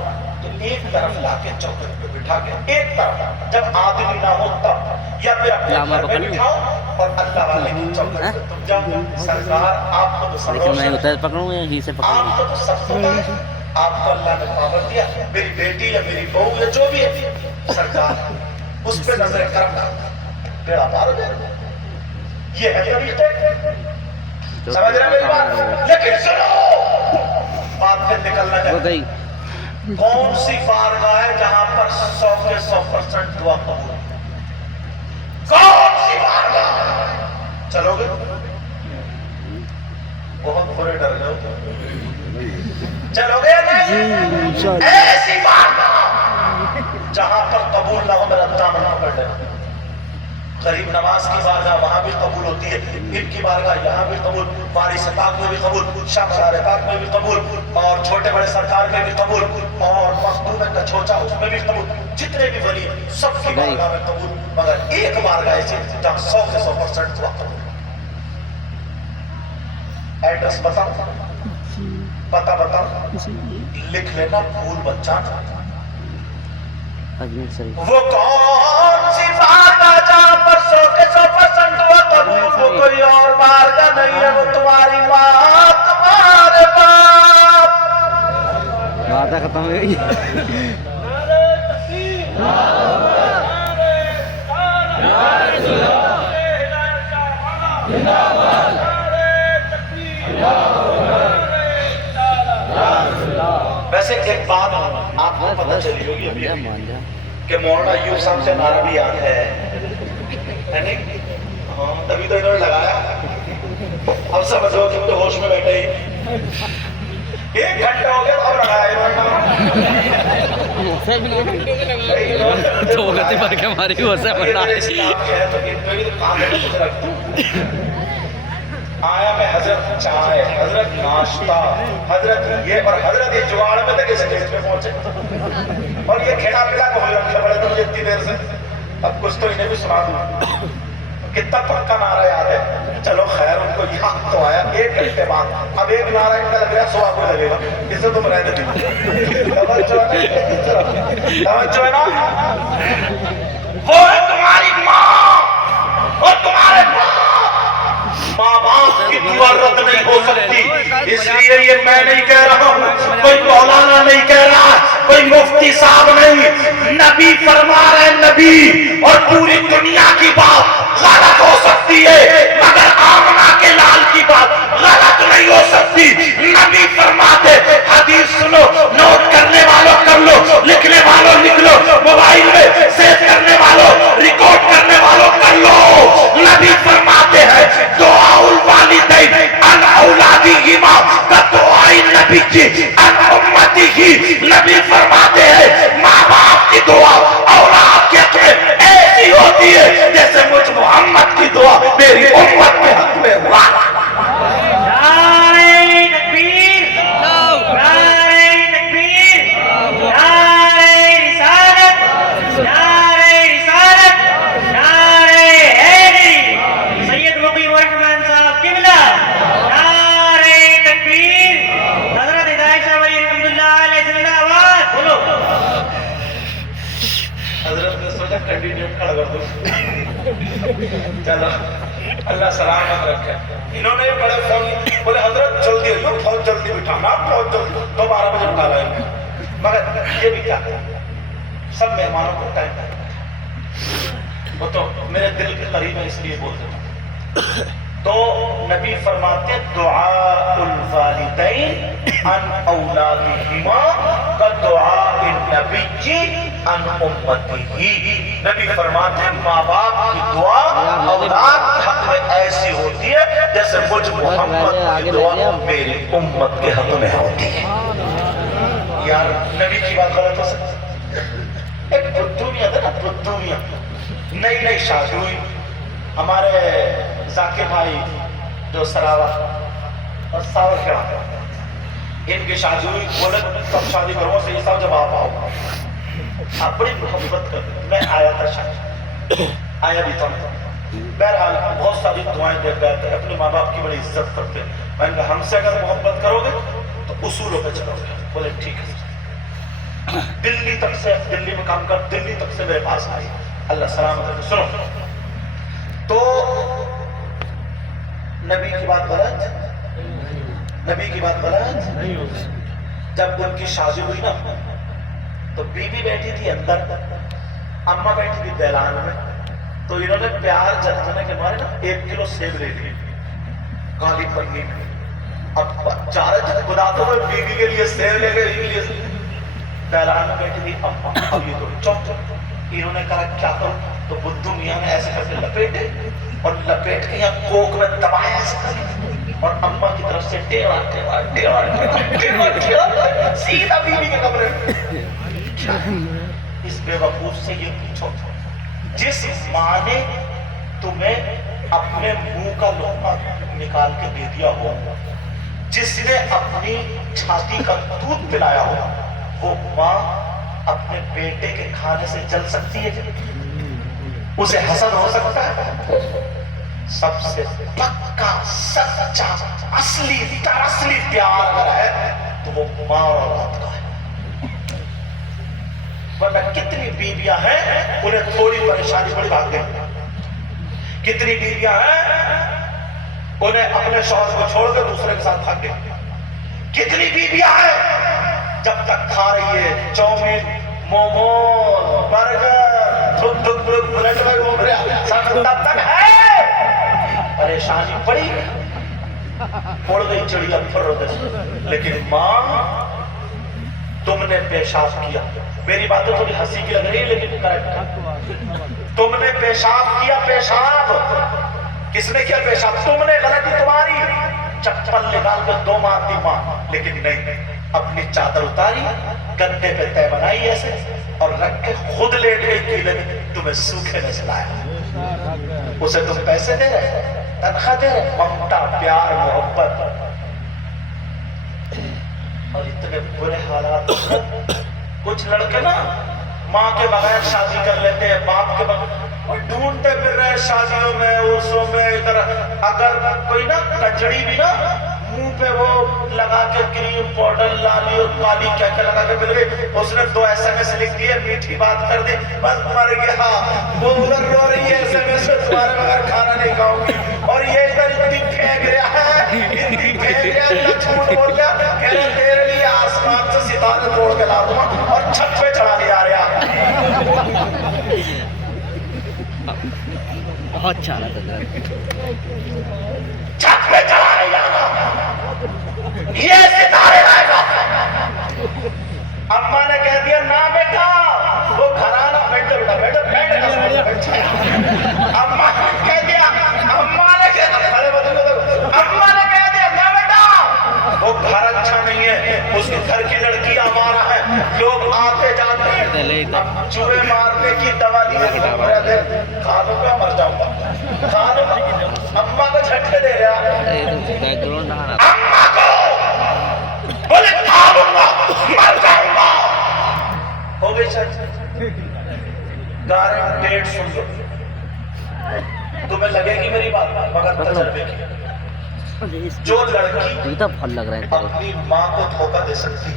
تو ایک طرف لا کے چوکٹ پہ بٹھا کے ایک طرف, جب آدمی نہ ہو تب, یا پھر اپنے گھر میں بٹھاؤ اور اللہ والے کی چوکٹ پہ تم جاؤ. سرکار آپ کو تو سب آپ کو تو سب پتہ ہے, آپ کو اللہ نے پاور دیا. میری بیٹی یا میری بہو یا جو بھی ہے سرکار اس پہ نظر کرم ڈالتا, بیڑا پار ہو جائے. یہ ہے طریقے, سمجھ رہے میری بات. لیکن سنو بات پھر نکلنا جائے. کون سی بارگاہ ہے جہاں پر 100 کے 100% دعا قبول؟ کون سی بارگاہ؟ چلو گے؟ بہت برے ڈر گئے ہو. چلو گے نہیں؟ ایسی بارگاہ جہاں پر قبول نہ ہو میرا دامن پکڑ لے. غریب نواز کی بارگاہ وہاں بھی قبول ہوتی ہے, ان کی بارگاہ یہاں بھی قبول, وارث پاک میں بھی قبول, شاہ مزار پاک میں بھی قبول, اور چھوٹے بڑے سرکار میں بھی قبول, اور مخدوم کا چھوٹا اس میں بھی قبول. جتنے بھی ولی سب کی بارگاہ میں قبول, مگر ایک بارگاہ ایسی جہاں 100 کے 100% دعا قبول. ایڈریس بتاؤ, پتہ بتاؤ, لکھ لینا بھول بچہ. وہ کون سی بارگاہ جہاں پر 100 کے 100% دعا قبول؟ وہ کوئی اور بارگاہ نہیں ہے, وہ تمہاری ماں, تمہارے باپ. باتیں ختم ہو گئی. ویسے ایک بات آپ کو پتہ چلی ہوگی ابھی کہ مولانا ایوب صاحب سے نعرہ بھی یاد ہے نہیں؟ ہاں تبھی تو انہوں نے لگایا. اب سمجھو کہ تو ہوش میں بیٹھے ہی 1 گھنٹہ ہو گیا اب لگایا آیا میں حضرت چائے, حضرت ناشتہ, حضرت یہ, اور حضرت یہ جواڑ میں تک اس اسٹیج پہ پہنچے, اور یہ کھیلا پلا کو رکھے پڑے تو مجھے اتنی دیر سے. اب کچھ تو انہیں بھی سنا دوں. کتنا پکا نعرہ یاد ہے؟ چلو خیر ان کو یاد تو آیا 1 گھنٹے بعد. اب ایک نعرہ ان کا لگ رہا ہے 100 کو لگے گا, اسے تم رہنے دیں. توجہ ہے نا, وہ ہے تمہاری ماں اور تمہارے ماں باپ کی دعا رد نہیں ہو سکتی. اس لیے یہ میں نہیں کہہ رہا ہوں, کوئی مولانا نہیں کہہ رہا, کوئی مفتی صاحب نہیں, نبی فرما رہے. نبی اور پوری دنیا کی بات غلط ہو سکتی ہے مگر آمنہ کے لال کی بات غلط نہیں ہو سکتی. نبی فرماتے, حدیث سنو, نوٹ کرنے والوں کر لو, لکھنے والوں لکھ لو, موبائل میں سیو کرنے والوں, ریکارڈ کرنے والوں کر لو. نبی فرماتے ہیں دعا الوالدین ان اولادہما کا دعائی نبی کی ان امتی کی. نبی فرماتے ہیں ماں باپ کی دعا اولاد کے حق میں ایسی ہوتی ہے جیسے مجھ محمد کی دعا میری امت کے حق میں ہوا. چلو اللہ سلامت رکھے. انہوں نے بڑے فون بولے حضرت جلدی ہو, بہت جلدی بٹھانا, بہت جلدی 12 بجے اٹھا رہے ہیں. مگر یہ بھی کیا ہے, سب مہمانوں کو ٹائم ہے. وہ تو میرے دل کے قریب ہے اس لیے بولتے ہیں. تو نبی فرماتے دعاء الوالدین ان اولادہما کا دعاء النبی ان امتی. نبی فرماتے ہیں ماں باپ کی دعا اولاد کے حق میں ایسی ہوتی ہے جیسے مجھ محمد کی دعا میری امت کے حق میں ہوتی ہے. یار نبی کی بات غلط ہو سکتی. ایک دنیا تھا نا, دنیا نئی نئی شادی ہوئی. ہمارے ذاکر بھائی جو سراوا اور ساور کھڑا ان کی شادی ہوئی، بولے تب شادی کرو سے یہ صاحب جب آپ آؤ آپ بڑی محبت کرتے، میں آیا تھا شادی آیا بھی تھا، بہرحال بہت ساری دعائیں دے بیٹھے، اپنے ماں باپ کی بڑی عزت کرتے، میں نے کہا ہم سے اگر محبت کرو گے تو اصولوں پہ چلو گے، بولے ٹھیک ہے، دلی تک سے دلی میں کام کر، دلی تک سے میرے پاس آئی، اللہ سلامت رکھے۔ سنو تو نبی کی بات غلط، نبی کی بات غلط، جب ان کی شادی ہوئی نا تو بیوی بیٹھی تھی اندر، اماں بیٹھی تھی دہلان میں، تو انہوں نے پیار جتانے کے مارے نا 1 کلو سیب لے لی کالی پنی میں، اب چاہ رہے تھے خدا تو میں بیوی کے لیے سیب لے گئے، دہلان میں بیٹھی تھی اماں، اب یہ تو چوک، انہوں نے کہا کیا کروں، تو بدھو میاں نے ایسے کر کے لپیٹے اور لپیٹ کے یہاں کوک میں دبایا ایسے کر کے، اور اماں کی طرف سے ٹیڑا ٹیڑا ٹیڑا ٹیڑا ٹیڑا سیدھا بیوی کے کمرے میں۔ اس بے وقوف سے یہ پوچھو، جس ماں نے تمہیں اپنے منہ کا لقمہ نکال کے دے دیا ہو، جس نے اپنی چھاتی کا دودھ پلایا ہو، وہ ماں اپنے بیٹے کے کھانے سے جل سکتی ہے؟ اسے حسد ہو سکتا ہے؟ سب سے پکا سچا اصلی اصلی پیار اگر ہے تو وہ ماں اور اولاد کا ہے، ورنہ کتنی بیویاں ہیں انہیں تھوڑی پریشانی بڑی بھاگ گئی، کتنی بیویاں ہیں انہیں اپنے شوہر کو چھوڑ کے دوسرے کے ساتھ بھاگ گئی، کتنی بیویاں ہیں جب تک کھا رہی ہے چاؤمین موموز برگر بلڈ میں گھوم رہا سب تب تک ہے، پریشانی پڑی اڑ گئی چڑیا پھر، لیکن ماں تم نے پیشاب کیا، میری باتیں تھوڑی ہنسی کی لگ رہی ہے لیکن کریکٹ، تم نے پیشاب کیا، پیشاب کس نے کیا؟ پیشاب تم نے، غلطی تمہاری، چپل نکال کے 2 مارتی ماں، لیکن نہیں، اپنی چادر اتاری گدے پہ تہ بنائی ایسے اور رکھ کے خود لیٹ گئی کیلے میں، تمہیں سوکھے میں سلایا، اسے تم پیسے دے رہے، تنخواہ دے رہے، ممتا پیار محبت، اور اتنے برے حالات۔ کچھ لڑکے نا ماں کے بغیر شادی کر لیتے ہیں، باپ کے بغیر، اور ڈھونڈتے پھر رہے شادیوں میں عرسوں میں، ادھر اگر کوئی نا کجڑی بھی نا منہ پہ وہ لگا کے کریم پاؤڈر لالی اور کالی کیا کیا لگا کے مل گئی، اس نے 2 SMS لکھ دیے، میٹھی بات کر دی، بس مر گیا، وہ ادھر رو رہی ہے SMS میں تمہارے بغیر کھانا نہیں کھاؤں گی، اور یہ ادھر اتنی پھینک رہا ہے، اتنی پھینک رہا ہے، اتنا جھوٹ بول گیا، کہہ رہے تیرے لیے آسمان سے ستارے توڑ کے لا دوں گا اور چھت پہ چڑھانے جا رہا۔ بہت اچھا لگا تھا، چھت پہ چڑھانے جانا، یہ ستارے لائے گا۔ اماں نے کہہ دیا نا بیٹا، وہ گھرانا، بیٹھ جا بیٹا، بیٹا بیٹھ جا، اماں نے کہہ دیا، اماں نے کہہ دیا نا بیٹا، وہ گھر اچھا نہیں ہے، اس کے گھر کی لڑکی آوارہ ہے، لوگ آتے جاتے ہیں، اب چوہے مارنے کی دوا لیا، کھا لوں گا مر جاؤں گا، کھا لوں گا، اماں کو جھٹکے دے رہا، اماں کو بولے کھا لوں گا مر جاؤں گا، ہو گئی چرچ، گارنٹیڈ سن لو، تمہیں لگے گی میری بات مگر تجربے کی، جو لڑکی اپنی ماں کو دھوکہ دے سکتی،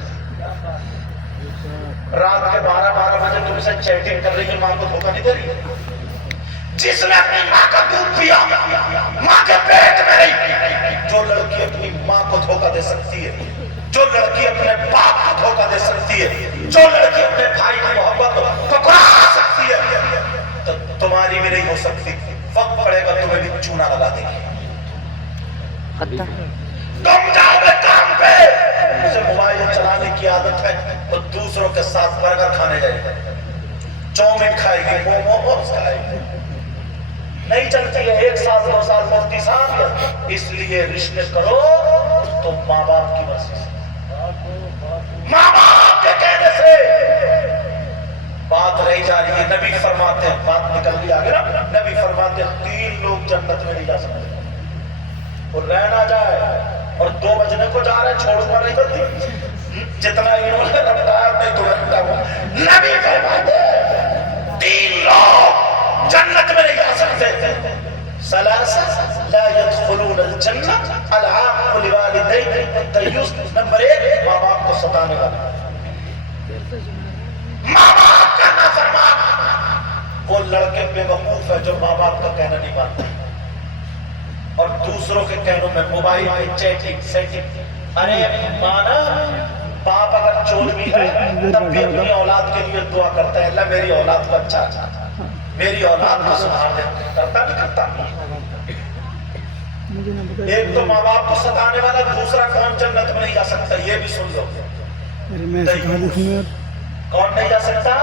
رات کے 12 بجے تم سے چیٹنگ کر رہی ہے، ماں کو دھوکہ نہیں دے رہی، جس نے اپنی ماں کا دودھ پیا، ماں کے پیٹ میں رہی، جو لڑکی اپنی ماں کو دھوکہ دے سکتی ہے، جو لڑکی اپنے باپ کو دھوکہ دے سکتی ہے، جو لڑکی اپنے بھائی کی محبت کو ٹھکرا سکتی ہے، تو تمہاری بھی نہیں ہو سکتی، وقت پڑے گا تمہیں بھی چونا لگا دے گی، تم جاؤ گے کام پہ، اسے موبائل چلانے کی عادت ہے، وہ دوسروں کے ساتھ برگر کھانے جائے گا، چاؤمین کھائے گی، موموز کھائے گی، نہیں چلتی ہے، 1 سال 2 سال مفتی صاحب، اس لیے رشتے کرو تو ماں باپ کی مرضی سے، ماں باپ کے کہنے سے بات رہی جا رہی ہے، نبی فرماتے ہیں، بات نکل گئی آگے نا، نبی فرماتے ہیں 3 لوگ جنت میں نہیں جا سکتے، اور رہ نہ جائے اور 2 بجنے کو جا رہے ہیں، چھوڑوں گا نہیں بندی جتنا انہوں نے رفتار میں تو رکھتا ہوا. نبی فرماتے 3 لوگ جنت میں نہیں جا سکتے. ثلاثہ لا يدخلون الجنہ العاق لوالدیہ الدیوس. نمبر 1 ماں باپ کو ستانے والا، ماں باپ کا نافرمان. وہ لڑکے بے وقوف ہے جو ماں باپ کا کہنا نہیں مانتے اور دوسروں کے کہنوں میں موبائل میں چیٹنگ سیٹنگ. ارے مانا باپ اگر چور بھی ہے تب بھی اپنی اولاد کے لیے دعا کرتا ہے، اللہ میری اولاد کو اچھا میری اولاد کو سدھار دے. کرتا بھی کرتا. ایک تو ماں باپ کو ستانے والا، دوسرا کون جنت میں نہیں جا سکتا یہ بھی سن لو. کون نہیں جا سکتا؟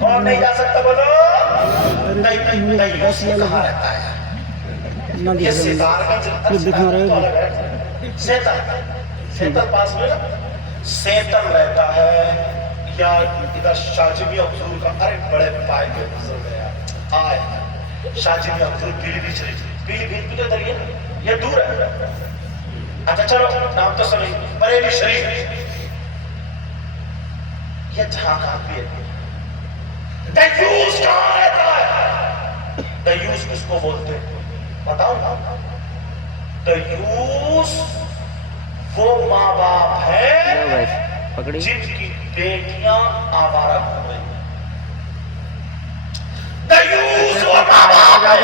کون نہیں جا سکتا بولو؟ دیوس یہ کہاں رہتا ہے؟ یہ ستار کا سیتل پاس میں سیتل رہتا ہے یا ادھر شاجمی حضور کا. ارے بڑے پائے کے نظر گیا آئے شاجمی حضور پیلی بیچ رہی تھی. پیلی بیچ بھی تو ادھر یہ دور ہے. اچھا چلو نام تو سنیں بریلی شریف. یہ جہاں کہاں بھی ہے. دیوس کہاں رہتا ہے؟ دیوس کس کو بولتے بتاؤ نا. دیوس وہ ماں باپ ہے جن کی بیٹیاں آوارہ ہو گئی. دیوس وہ ماں باپ ہے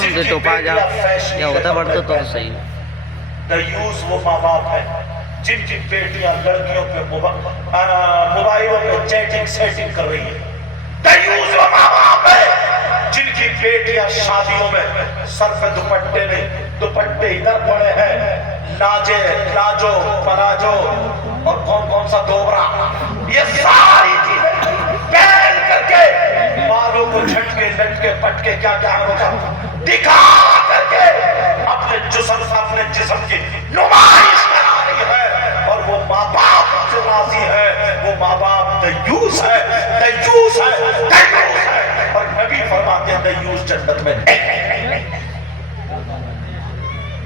جن کی بیٹیاں فیشنی لڑکوں پہ صحیح. دیوس وہ ماں باپ ہے جن کی بیٹیاں لڑکیوں پہ موبائلوں پہ چیٹنگ سیٹنگ کر رہی ہیں. دیوس وہ ماں باپ ہے جن کی بیٹیاں شادیوں میں سر پہ دوپٹے نہیں، دوپٹے ادھر پڑے ہیں، لاجے لاجو پلاجو اور کون سا دوبرا، یہ ساری چیزیں پہن کر کے بالوں کو جھٹکے لٹکے پٹکے کیا کیا ہوگا دکھا کر کے اپنے جسم کی نمائش کرا رہی ہے. اور وہ ماں باپ سے راضی ہے. وہ ماں باپ دیوس ہے، دیوس ہے، دیوس ہے. اور نبی فرماتے ہیں دیوس جنت میں نہیں.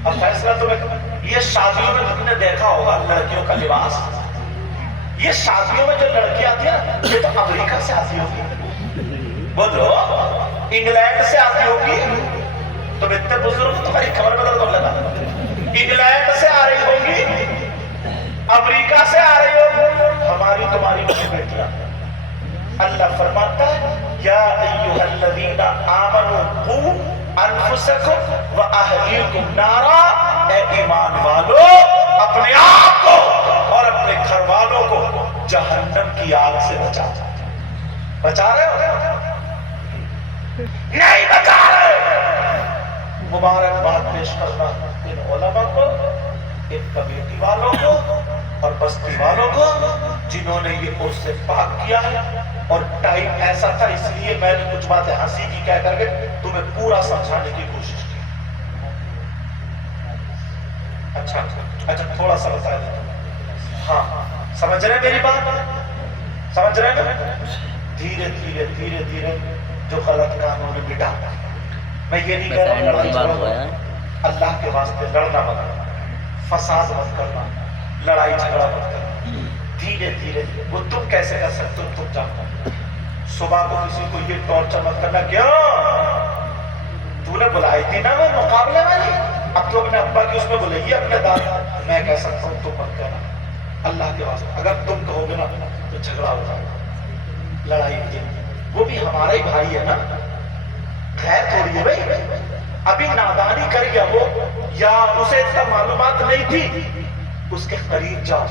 اب فیصلہ تمہیں یہ شادیوں میں تم نے دیکھا ہوگا لڑکیوں کا لباس. یہ شادیوں میں جو لڑکی آتی ہے نا یہ تو امریکہ سے آتی ہوگی، بولو انگلینڈ سے آتی ہوگی. تم اتنے بزرگ تمہاری خبر میں درد لگا. انگلینڈ سے آ رہی ہوگی، امریکہ سے آ رہی ہوگی ہماری تمہاری بیٹیاں. اللہ فرماتا ہے یا ایھا الذین آمنوا قوا انفسکم واہلیکم نارا. اے ایمان والو اپنے آپ کو اور اپنے گھر والوں کو جہنم کی آگ سے بچا رہے ہو؟ نہیں بچا رہے. مبارکباد پیش کرنا ان علماء کو، ان کمیٹی والوں کو اور بستی والوں کو جنہوں نے یہ عرص سے پاک کیا ہے. اور ٹائم ایسا تھا اس لیے میں نے کچھ باتیں ہنسی کی کہہ کر کے تمہیں پورا سمجھانے کی کوشش کی. اچھا تھوڑا سا بتا دیں. ہاں سمجھ رہے میری بات؟ سمجھ رہے نا؟ دھیرے دھیرے دھیرے دھیرے جو غلط کاموں نے مٹا. میں یہ نہیں کہہ رہا لڑائی جھگڑا، اللہ کے واسطے لڑنا مت کرنا، فساد مت کرنا، لڑائی جھگڑا مت کرنا. دھیرے دھیرے وہ تم کیسے کر سکتے ہو تم جانتے ہو. صبح کو کسی کو یہ ٹارچر مت کرنا. کیوں؟ تو نے بلائی تھی نا وہ مقابلے والی، اب تو اپنے ابا کی اس میں بلائیے اپنے دادا. میں کہہ سکتا ہوں تم مت کہنا اللہ کے واسطے. اگر تم کہو گے نا تو جھگڑا ہو جائے گا، لڑائی ہوتی ہے. وہ بھی ہمارا ہی بھائی ہے نا، خیر تھوڑی ہے بھائی. ابھی نادانی کر گیا وہ یا اسے اتنا معلومات نہیں تھی. اس کے قریب جاؤ،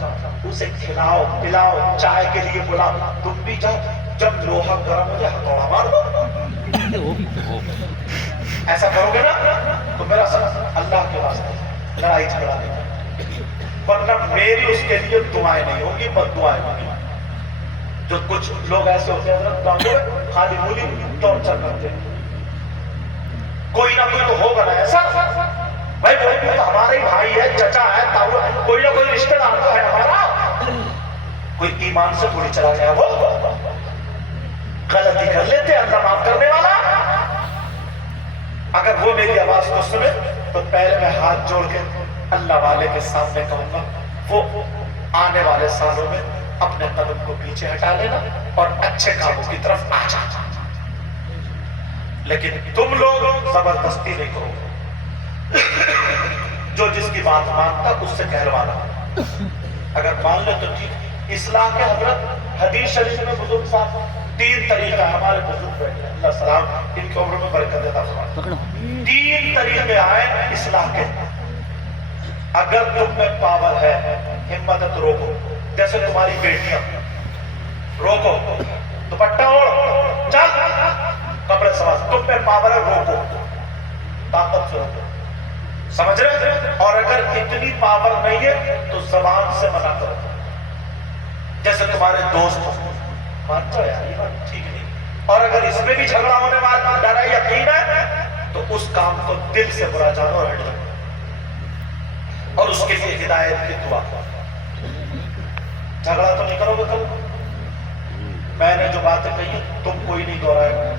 اسے کھلاؤ پلاؤ، چائے کے لیے بلاؤ. تم بھی جاؤ، جب لوہا گرم ہو جائے ہتھوڑا مار دو. ایسا کرو گے نا تو میرا سب اللہ کے واسطے لڑائی جھگڑا نہیں. ورنہ میری اس کے لیے دعائیں نہیں ہوگی، بد دعائیں ہوگی. جو کچھ لوگ ایسے ہوتے ہیں خالی بولی ٹارچر کرتے ہیں. کوئی نہ کوئی تو ہوگا نا ایسا بھائی. کوئی بھی تو ہمارے بھائی ہے، چچا ہے، تاؤ ہے، کوئی نہ کوئی رشتہ دار تو ہے ہمارا. کوئی ایمان سے تھوڑی چلا گیا. وہ غلطی کر لیتے اللہ معاف کرنے والا. اگر وہ میری آواز کو سنے تو پہلے میں ہاتھ جوڑ کے اللہ والے کے سامنے کہوں گا وہ آنے والے سالوں میں اپنے قدم کو پیچھے ہٹا لینا اور اچھے کاموں کی طرف آ جانا، لیکن تم لوگ زبردستی نہیں کرو، جو جس کی بات مانتا اس سے کہلوانا، اگر مان لے تو ٹھیک۔ اصلاح کے حضرت حدیث شریف میں بزرگ صاحب 3 طریقہ، ہمارے بزرگ بیٹھے اللہ سلام ان کی عمر میں برکت دیتا فرمائے، 3 طریقے آئے اصلاح کے۔ اگر تم میں پاور ہے ہمت ہے تو روکو، جیسے تمہاری بیٹیاں، روکو، دوپٹہ اوڑھ، چل کپڑے سمجھ، تم میں پاور ہے روکو، طاقت سے روکو، سمجھ رہے؟ اور اگر اتنی پاور نہیں ہے تو زبان سے منع کرو، جیسے تمہارے دوست مانتا ہے یار یہ بات ٹھیک نہیں، اور اگر اس میں بھی جھگڑا ہونے والا ڈر ہے یقین ہے تو اس کام کو دل سے برا جانو اور ہٹ جاؤ، اور اس کے لیے ہدایت کی دعا۔ جھگڑا تو نہیں کرو گے کل، میں نے جو باتیں کہی ہیں تم کوئی نہیں دہرائے گا،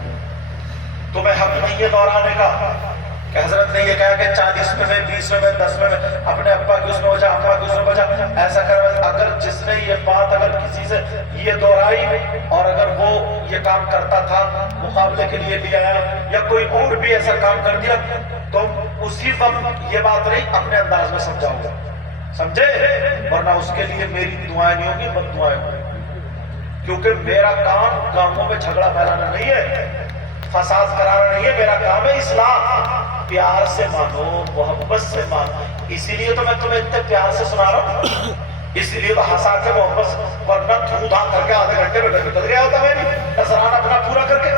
تمہیں حق نہیں ہے دہرانے کا کہ حضرت نے یہ کہا کہ 40 میں 20 میں 10 میں اپنے ابا کی اس میں بجا، ابا کی اس میں بجا، ایسا کر۔ اگر جس نے یہ بات اگر کسی سے یہ دہرائی اور اگر وہ یہ کام کرتا تھا مقابلے کے لیے لے آیا یا کوئی اور بھی ایسا کام کر دیا، تم اسی وقت یہ بات نہیں اپنے انداز میں سمجھاؤ گا، سمجھے؟ ورنہ اس کے لیے میری دعائیں نہیں ہوگی، بد دعائیں ہوں گی، کیونکہ میرا کام گاؤں میں جھگڑا پھیلانا نہیں ہے، فساد کرانا نہیں ہے، میرا کام ہے اصلاح۔ پیار سے مانو، محبت سے مانو، اسی لیے تو میں تمہیں اتنے پیار سے سنا رہا ہوں، اسی لیے تو ہنسا کے محبت سے، ورنہ دھو دھام کر کے آدھے گھنٹے میں نکل گیا ہوتا میں بھی نذرانہ اپنا پورا کر کے۔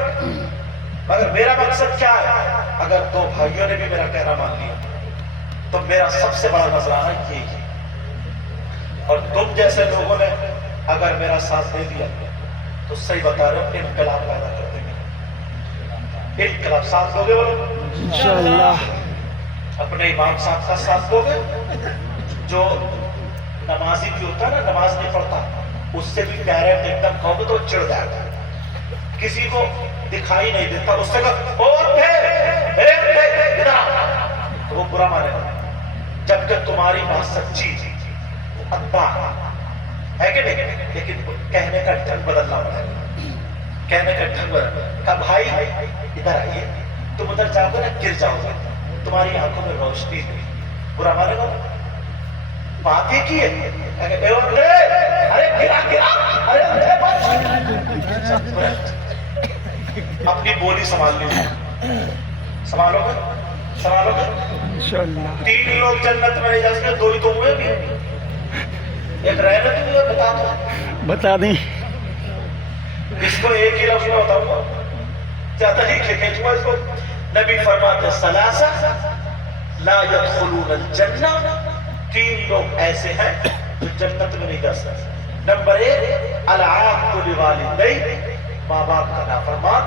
مگر میرا مقصد کیا ہے؟ اگر 2 بھائیوں نے بھی میرا کہنا مان لیا تو میرا سب سے بڑا نذرانہ یہی ہے، اور تم جیسے لوگوں نے اگر میرا ساتھ دے دیا تو صحیح بتا رہے ہو انقلاب پیدا کر دیں گے۔ انقلاب ساتھ دو گے بولو انشاءاللہ، اپنے امام صاحب کا ساتھ دو گے، جو نمازی بھی ہوتا ہے نا نماز نہیں پڑھتا اس سے بھی ڈائریکٹ ایک دم کہو گے تو چڑ جائے گا، کسی کو دکھائی نہیں دیتا، اس سے کہو تو وہ برا مانے گا، جبکہ تمہاری بات سچی ابا ہے کہ نہیں، لیکن کہنے کا ڈھنگ بدلنا پڑے گا، کہنے کا ڈھنگ بدلنا کہ بھائی ادھر آئیے، تم ادھر جاؤ گے نا گر جاؤ گے، تمہاری آنکھوں میں روشنی نہیں، برا مانے گا، بات ہی کی ہے، ارے گرا گرا، اپنی بولی سنبھال لیجیے، سنبھالو گے سنبھالو گے؟ انشاءاللہ۔ 3 لوگ جنت میں نہیں جا سکتے، 2 ہی تو ہوئے بھی، ایک رہنے تو مجھے بتا دو، بتا دیں، اس کو ایک ہی لفظ میں بتاؤں گا کیا طریقے کھینچوں گا اس کو۔ نبی فرماتے ثلاثہ لا يدخلون الجنہ، 3 لوگ ایسے ہیں جو جنت میں نہیں جا سکتے۔ نمبر 1 العاق لوالدیہ، ماں باپ کا نافرمان،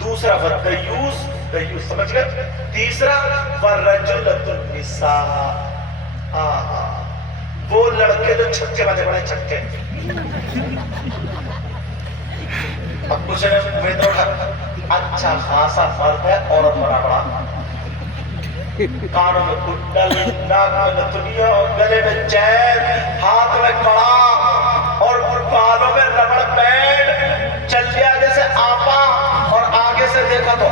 دوسرا والدیوس، دیوس سمجھ گئے، تیسرا والرجلۃ النساء، وہ لڑکے جو چھکے بنے بڑے چھکے، اب کچھ نے امید رکھا اچھا خاصا مرد ہے، عورت بڑا بڑا، کانوں میں کنڈل، ناک میں نتنیا، گلے میں چین، ہاتھ میں کڑا اور بالوں میں ربڑ بینڈ، چل گیا جیسے آپا اور آگے سے دیکھا تو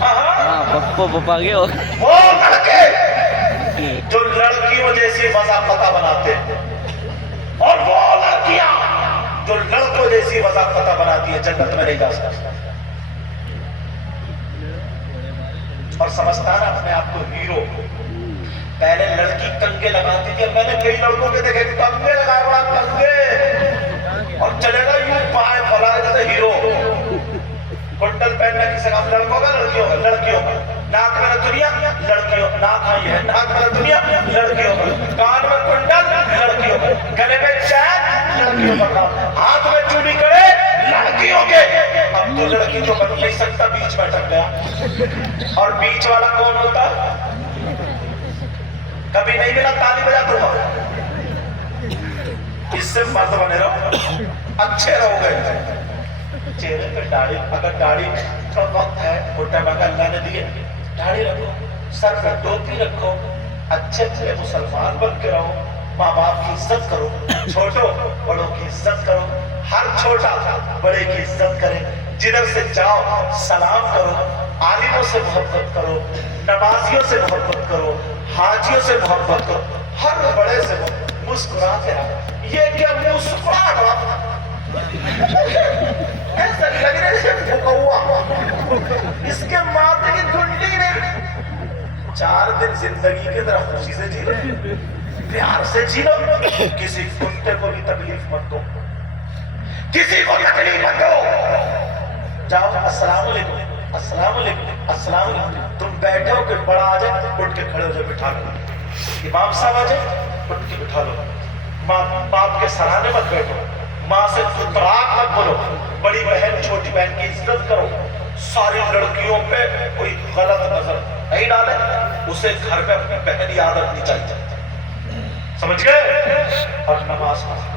ہاں پپا پپا گیا وہ لڑکے جو لڑکیوں جیسی مذاقتہ بناتے ہیں، اور وہ لڑکیاں جو لڑکوں جیسی مذاقتہ بناتی ہے، جنت میں نہیں جا سکتی، اور سمجھتا نا اپنے آپ کو ہیرو۔ پہلے لڑکی کنگے لگاتی تھی، میں نے کئی لڑکوں کے دیکھے کنگے لگائے، بڑا کنگے، اور چلے گا یوں پائے پھیلا جیسے ہیرو۔ کنڈل پہننا کسی کا لڑکوں کا لڑکیوں کا، لڑکیوں کا، ناک میں دنیا لڑکیوں، ناک آئی ہے ناک میں دنیا لڑکیوں کا، کان میں کنڈل لڑکیوں کا، گلے میں چین لڑکیوں کا، ہاتھ میں چوڑی کرے لڑکیوں کے۔ اب تو لڑکی تو بن نہیں سکتا، بیچ میں اٹک گیا، اور بیچ والا کون ہوتا؟ کبھی نہیں ملا تالی بجا دوں گا، اس سے مرد بنے رہو، اچھے رہو گے۔ چہرے پہ داڑھی، اگر داڑھی کا وقت ہے، موٹا مانگا اللہ نے دیے، داڑھی رکھو، سر پہ ٹوپی رکھو، اچھے اچھے مسلمان بن کے رہو، ماں باپ کی عزت کرو، چھوٹوں بڑوں کی عزت کرو، ہر چھوٹا بڑے کی عزت کرے، جدھر سے جاؤ سلام کرو، عالموں سے محبت کرو، نمازیوں سے محبت کرو، حاجیوں سے محبت کرو، ہر بڑے سے مسکراتے رہو۔ یہ کیا مسکرا رہا ایسا لگ رہا ہے کہ بھوکا ہوا، اس کے ماتھے کی گھنٹی نے 4 دن زندگی کی طرح خوشی سے جی لو، پیار سے جی لو، کسی کتے کو بھی تکلیف مت دو، کسی کو تکلیف مت دو۔ جاؤ السلام علیکم، السلام علیکم، السلام علیکم، تم بیٹھے ہو کہ بڑا آ جائے اٹھ کے کھڑے ہو جائے، بٹھا لو، امام صاحب آ جائے اٹھ کے بٹھا لو، ماں باپ کے سرانے مت بیٹھو، ماں سے تراک مت بولو، بڑی بہن چھوٹی بہن کی عزت کرو، ساری لڑکیوں پہ کوئی غلط نظر نہیں ڈالے، اسے گھر میں اپنی بہن یاد رکھنی چاہیے، سمجھ گئے؟ اور نماز پڑھو،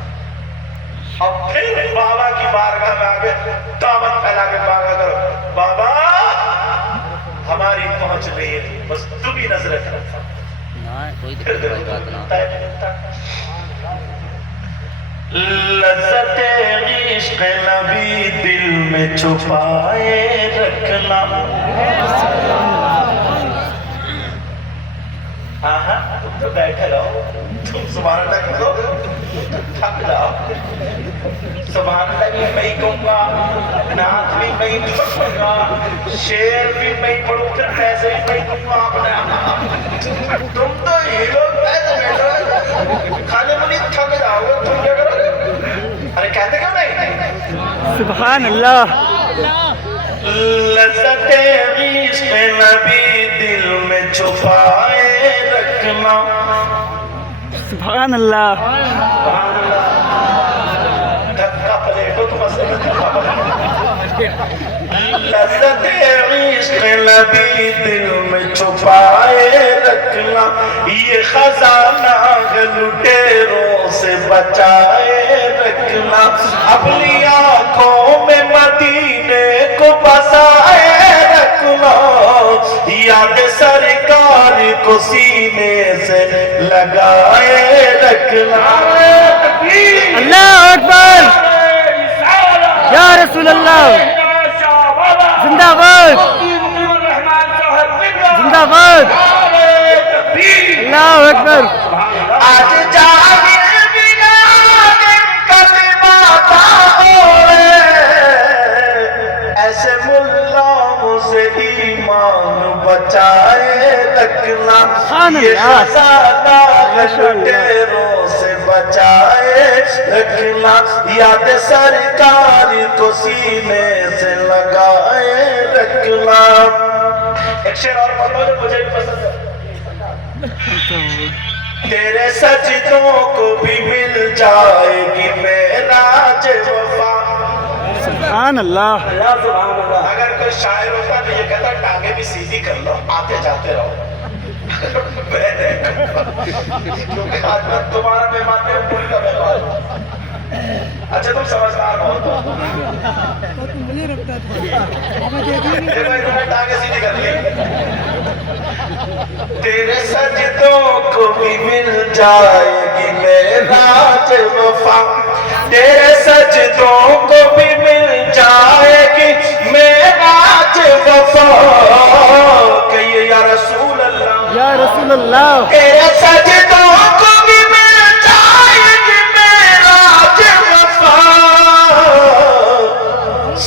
اب پھر بابا کی بارگاہ میں آگے دعوت پھیلا کے مانگا کرو، بابا ہماری پہنچ نہیں ہے، بس تم ہی نظر رکھنا، کوئی دقت والی بات نہ۔ لذت عشق نبی دل میں چھپائے رکھنا، آہا تم تو بیٹھے رہو، تم سبحان اللہ کی دو تھک جاؤ، سبحان اللہ بھی میں ہی کہوں گا، نعت بھی میں ہی پڑھوں گا، شعر بھی میں ہی پڑھوں گا، پیسے بھی میں ہی دوں گا، اپنے تم تو ہیرو ایسے بیٹھ رہے کھانے میں نہیں تھک جاؤ گے، تم کیا کرو گے؟ ارے کہتے کیوں نہیں؟ سبحان اللہ۔ لذت عشق نبی دل میں چھپائے رکھنا، سبحان اللہ۔ دھکا پلیٹو تو مسئلہ دھکا پلیٹو، لذت عشق نبی دل میں چھپائے رکھنا، یہ خزانہ لٹیروں سے بچائے رکھنا، اپنی آنکھوں میں مدینے کو بسائے رکھنا، یاد سرکار کو سینے سے لگائے رکھنا۔ اللہ اکبر، یا رسول اللہ، زندہ باد، زندہ باد، اللہ اکبر۔ آج جاگے بنا دن کلمہ ہوئے، ایسے ملاؤں سے ایمان بچائے رکھنا، یہ خزانہ لٹیروں سے بچائے رکھنا، یاد سرکار کو سینے سے لگائے رکھنا۔ ایک شعر اور پڑھ لو جو مجھے بھی پسند ہے، تیرے سجدوں کو بھی مل جائے گی معراج وفا۔ سبحان اللہ۔ اگر کوئی شاعر ہوتا تو یہ کہتا ٹانگیں بھی سیدھی کر لو، آتے جاتے رہو، کیونکہ آج میں تمہارا مہمان نہیں ہوں، پوری کا مہمان ہوں۔ اچھا تم سمجھدار ہو تو ٹانگیں سیدھی کر لی، تیرے سجدوں کو بھی مل جائے گی معراج وفا، تیرے سجدوں کو بھی مل جائے گی معراج وفا، کہیے یا رسول اللہ، یا رسول اللہ۔ تیرے سجدوں کو بھی مل جائے گی معراج وفا،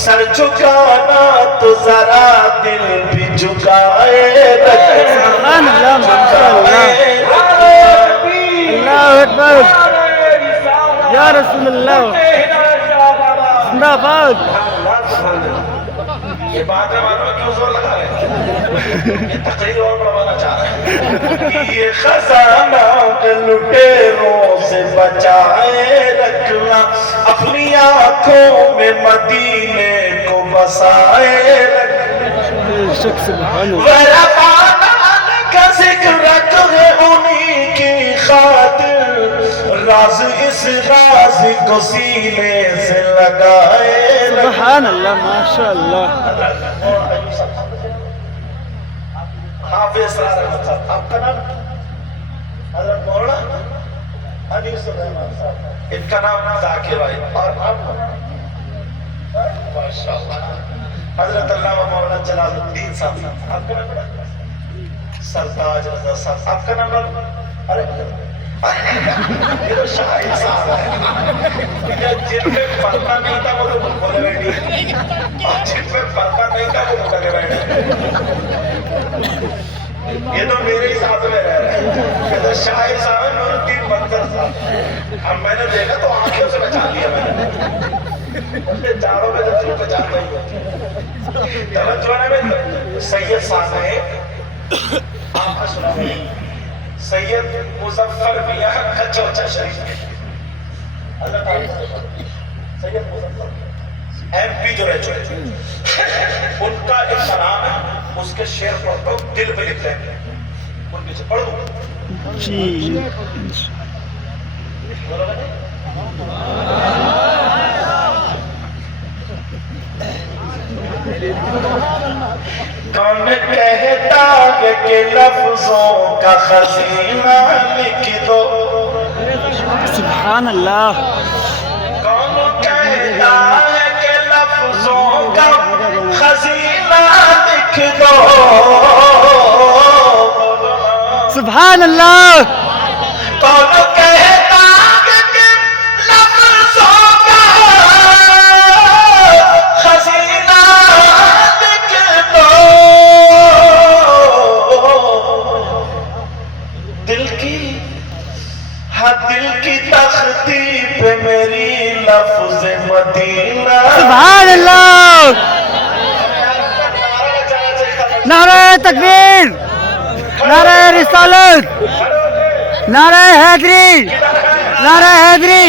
سر جھکانا تو ذرا دل بھی جھکائے رکھنا۔ سبحان اللہ، ماشاء اللہ، اللہ اکبر، یا رسول اللہ، زندہ باد۔ یہ بات ہے معلوم ہے کیوں زور لگا رہے ہیں، یہ تقریر اور بڑھوانا چاہ رہے ہیں۔ یہ خزانہ لٹیروں سے بچائے رکھنا، اپنی آنکھوں میں مدینے کو بسائے رکھنا، بے شک سبحان اللہ۔ ورفعنا لک ذکرک ہے انہی کی خاطر، راز اس راز کو سینے سے لگائے رکھنا۔ سبحان اللہ، ماشاء اللہ۔ حافظ اسرار احمد صاحب. آپ کا نام حضرت مولانا انیس الرحمان صاحب, ان کا نام ذاکر بھائی, اور آپ ماشاءاللہ حضرت علامہ مولانا جلال الدین صاحب. آپ کا نام سرتاج رضا صاحب. آپ کا نام ارے یہ تو شاہد صاحب ہے, جن میں پردہ نہیں تھا وہ تو بولے بیٹھی, اور جن میں پردہ نہیں تھا وہ بولے بیٹھے. یہ تو میرے ہی ساتھ میں رہ رہے ہیں. یہ تو شاہد صاحب ہے, نور الدین منظر صاحب. اب میں نے دیکھا تو آنکھوں سے بچا لیا میں نے. چاروں میں تو پہچانتا ہی ہوتا. توجہ ہے میں سید صاحب ہے, آپ کا سنا ہے سید مظفر میاں کچوچا شریف. اللہ تعالیٰ سید مظفر ایم پی جو رہ چکے, ان کا ایک کلام ہے, اس کے شعر پڑھتا ہوں, دل پہ لکھ لیں گے, ان کے سے پڑھ دوں جی. کون کہتا ہے کہ لفظوں کا خزینہ لکھ دو, سبحان اللہ. کون کہتا ہے کہ لفظوں کا خزینہ لکھ دو, سبحان اللہ. کون کہتا ہے کہ لفظوں کا خزینہ لکھ دو, دل کی دل کی تختی پہ میری لفظ مدینہ. سبحان اللہ. نعرہ تکبیر, نعرہ رسالت, نعرہ حیدری, نعرہ حیدری.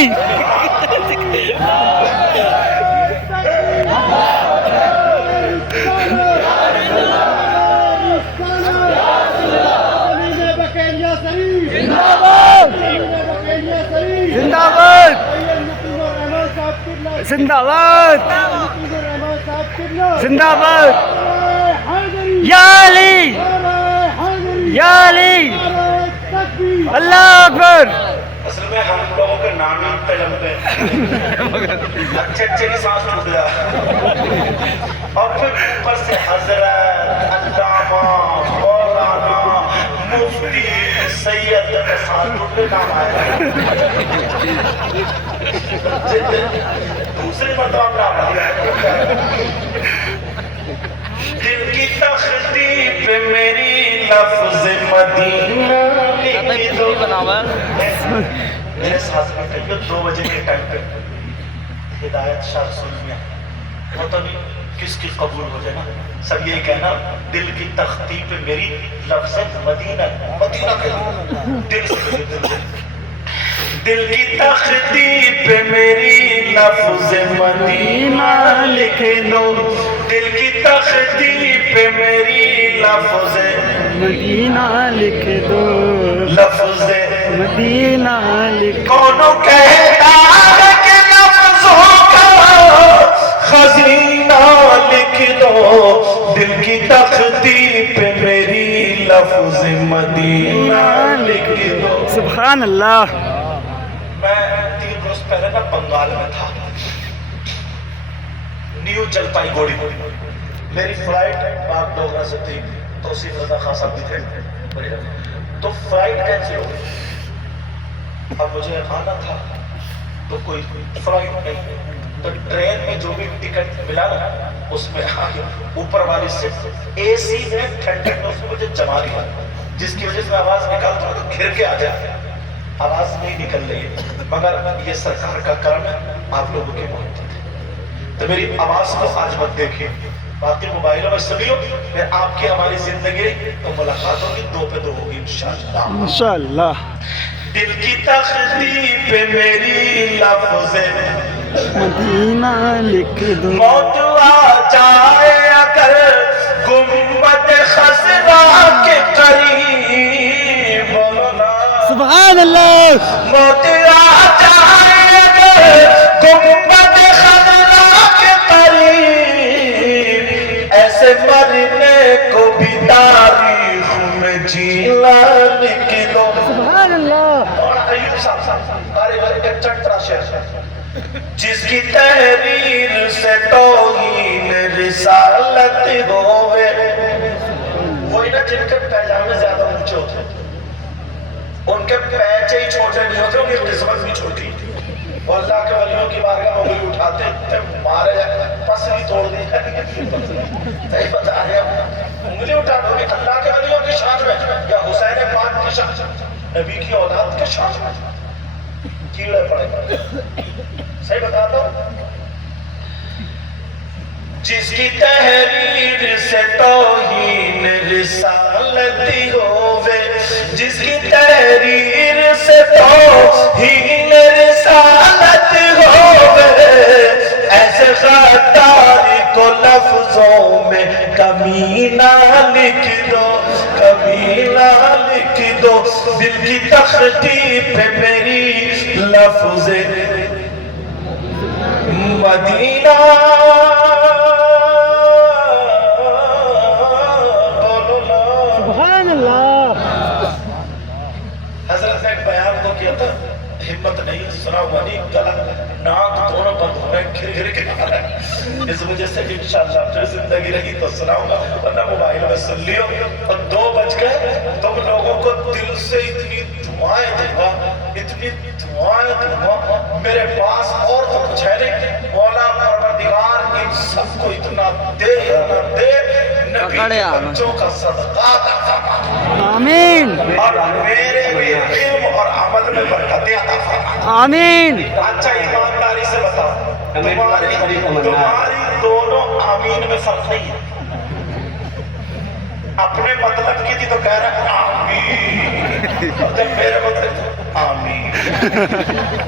زندہ باد, زندہ باد, زندہ باد. یا علی, یا علی, اللہ اکبر. اصل میں ہم لوگوں کے نام ہی پہ لمبے ہیں, اچھے اچھے کی سانس ٹوٹ گیا, اور پھر اوپر سے حضرت, علامہ, مولانا, مفتی, سید کے ساتھ ٹوٹے نام آئے. دوسری مرتبہ نام آیا. دل کی تختی پہ میری لفظ مدینہ لکھ دو. میرے ساتھ میں کہیے 2 بجے کے ٹائم پہ ہدایت شاہ رسول میں پتہ نہیں کس کی قبول ہو جائے نا, سب یہی کہنا دل کی تختی پہ میری لفظ مدینہ, مدینہ کہنا دل سے, دل کی تختی پہ میری لفظ مدینہ لکھ دو, دل کی تختی پہ میری لفظ مدینہ لکھ دو, لفظ مدینہ لکھ. کون کہتا ہے کہ لفظوں کا خزینہ لکھ دو, دل کی تختی پہ میری لفظ مدینہ لکھ دو. سبحان اللہ. میں 3 روز پہلے نا بنگال میں تھا, نیو جلپائی گوڑی. میری فلائٹ باغ ڈوگرا سے تھی, توصیف رضا خان صاحب بھی تھے, تو فلائٹ کینسل ہو گئی. اب مجھے آنا تھا تو کوئی فلائٹ نہیں, تو ٹرین میں جو بھی ٹکٹ ملا نا اس میں اوپر والی سے اے سی میں ٹھنڈک میں اس نے مجھے جما لیا, جس کی وجہ سے میں آواز نکالتا ہوں تو گھر کے آ جاتا, آواز نہیں نکل رہی ہے, مگر یہ سرکار کا کرم ہے, آپ لوگوں کی محبت ہے. تو میری آواز کو آج مت دیکھیں, باقی موبائلوں میں سنیو, پھر آپ کی ہماری زندگی تو ملاقات ہوگی 2 پہ 2 ہوگی انشاءاللہ. انشاءاللہ. دل کی تختی پہ میری لفظ مدینہ لکھ دو, موت آ جائے اگر گنبد خضرا کے قریب, سبحان اللہ. موت آ جائے اگر گنبد خضرا کے قریب, ایسے مرنے کو بھی تاریخ جس کی تحریر سے توہین رسالت ہوئے، وہی نا جن کے پیجامے زیادہ اونچے ہوتے ہیں، ان کے پیچے ہی چھوٹے نہیں ہوتے، ان کی قسمت بھی چھوٹی تھی، اور اللہ کے ولیوں کی بارگاہ میں انگلی اٹھاتے تھے، مارے جائے پسلی توڑ دی جائے، صحیح بتا رہے ہیں، انگلی اٹھا دو گے اللہ کے ولیوں کی شان میں یا حسین پاک کی شان، نبی کی اولاد کے شان میں کیڑے پڑے گا، صحیح بتاتا ہوں۔ جس کی تحریر سے توہین رسالت ہوئے، جس کی تحریر سے توہین رسالت ہوئے، ایسے غداری کو لفظوں میں کمینہ لکھ دو، کمینہ لکھ دو، دل کی تختی پہ میری لفظ مدینہ سبحان اللہ۔ حضرت نے ایک بیان تو کیا تھا، ہمت نہیں سنا ہوا نہیں، گلا ناک دونوں بند ہو رہے ہیں، گھر گھر کے آ رہے ہیں، اس وجہ سے انشاءاللہ جو زندگی رہی تو سناؤں گا، ورنہ موبائل میں سن لیو۔ اور 2 بج گئے، تم لوگوں کو دل سے اتنی دعائیں دوں گا، اتنی دعائیں دوں گا، میرے پاس اور تو کچھ ہے نہیں، مولا پروردگار ان سب کو اتنا دے نبی کے بچوں کا صدقہ عطا فرما، آمین اور میرے بھی علم اور عمل میں برکتیں عطا فرما۔ آمین۔ اچھا ایمانداری سے بتاؤ، تمہاری دونوں آمین میں فرق نہیں ہے، اپنے مطلب کی تھی تو کہہ رہا ہے آمین، اور جب میرے مطلب آمین،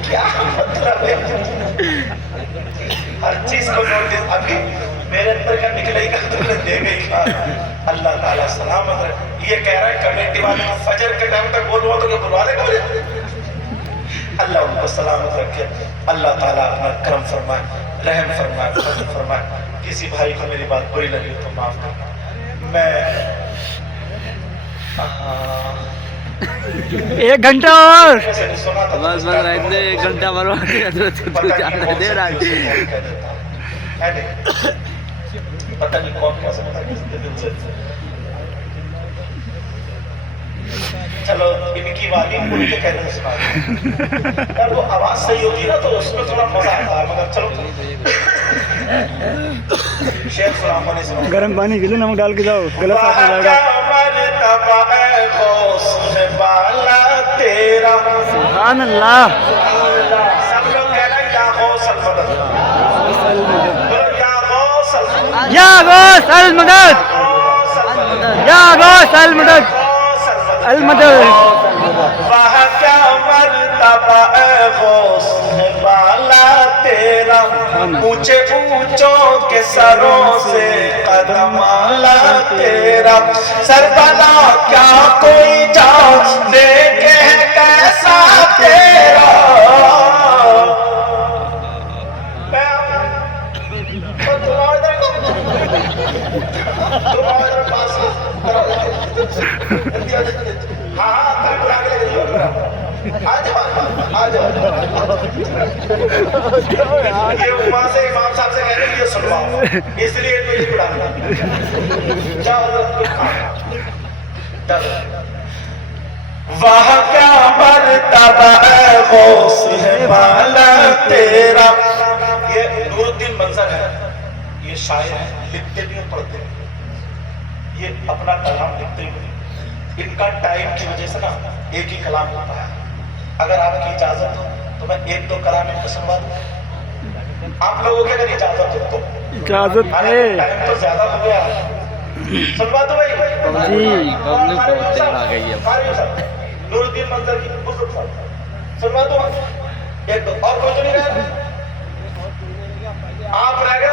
کیا مطلب ہے؟ ہر چیز کو نوٹس، ابھی میرے اندر کا نکلے گا تو نے دے گئی کھا، اللہ تعالیٰ سلامت رہے۔ یہ کہہ رہا ہے کمیٹی والے فجر کے ٹائم تک بولوا تو کہ بلوا لے گا مجھے، اللہ ان کو سلامت رکھے، اللہ تعالیٰ اپنا کرم فرمائے، رحم فرمائے، فضل فرمائے۔ کسی بھائی کو میری بات بری لگی تو معاف کرنا۔ میں 1 گھنٹہ اور بس رہنے دے، 1 گھنٹہ مروا کے حضرت کو جانے دے رہا ہے۔ پتہ نہیں کون کیا سمجھا کس دل سے، چلو ان کی والی ان کے کہنے سے سنا یار، وہ آواز صحیح ہوتی ہے نا تو اس میں تھوڑا مزہ آتا ہے، مگر چلو شیخ سلام علیہ السلام گرم پانی کے لیے نمک ڈال کے جاؤ، گلا صاف ہو جائے گا۔ سبحان اللہ۔ سب لوگ کہہ رہے ہیں یا غوث المدد، یا غوث المدد، یا غوث المدد، المدد۔ وہاں کیا مرتبہ اے غوث بالا تیرا، اونچے اونچوں کے سروں سے قدم آلا تیرا، سربلا کیا کوئی جانے کے کیسا تیرا۔ یہ وہاں سے امام صاحب سے کہہ رہے ہیں یہ سنواؤ، اس لیے تو یہ پڑھانا کیا حضرت وہاں کیا مرتبہ اے غوث ہے بالا تیرا۔ یہ نور الدین منظر ہے، یہ شاعر ہے، لکھتے بھی ہیں پڑھتے ہیں، یہ اپنا کلام لکھتے ہیں، ان کا ٹائم کی وجہ سے نا ایک ہی کلام ہوتا ہے، اگر آپ کی اجازت ہو تو میں 1-2 کلام ان کو سنوا دوں، آپ لوگوں کی اگر اجازت ہو تو۔ اجازت ہے ٹائم تو زیادہ ہو گیا، سنوا دو بھائی جی۔ پبلک بہت دیر آ گئی ہے۔ نور الدین منظر کی بزرگ صاحب سنوا دو، 1-2 اور کوئی تو نہیں رہا، آپ رہ گئے،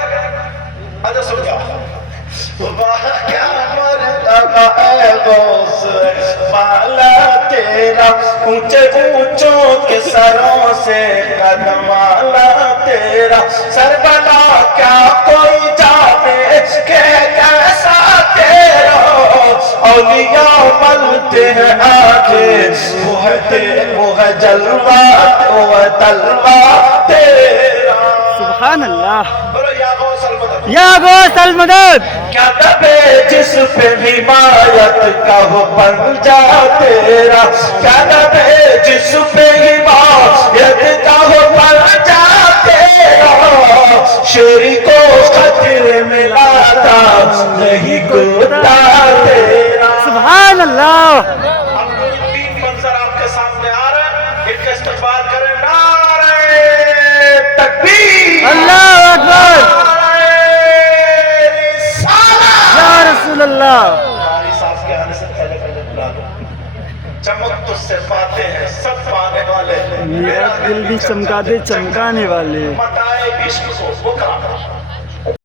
اچھا سن گیا۔ وہاں کیا مرتبہ اے غوث بالا تیرا، اونچے اونچوں کے سروں سے قدم آلا تیرا، سربلا کیا کوئی جانے کہ کیسا تیرا، اولیاء ملتے ہیں کے وہ ہے جلوہ وہ ہے تلوہ تیرا. سبحان اللہ. بولو یا غوث المدد. یا غوث المدد. کیا دبے جس پہ حمایت کا وہ پنجہ تیرا. کیا دبے جس پہ حمایت کا وہ پنجہ تیرا. شیری کو خطرے میں لاتا نہیں گوتا تیرا. سبحان اللہ. اب کوئی تین منظر آپ کے سامنے آ رہے ہیں, ان کا استقبال کریں. نعرہ تکبیر, اللہ اکبر. نعرہ رسالت. یا رسول اللہ. ہماری صاحب کے آنے سے پہلے بلا دو. چمک تجھ سے پاتے ہیں سب پانے والے, میرا دل بھی چمکا دے چمکانے والے. متائے عشق کو وہ کرا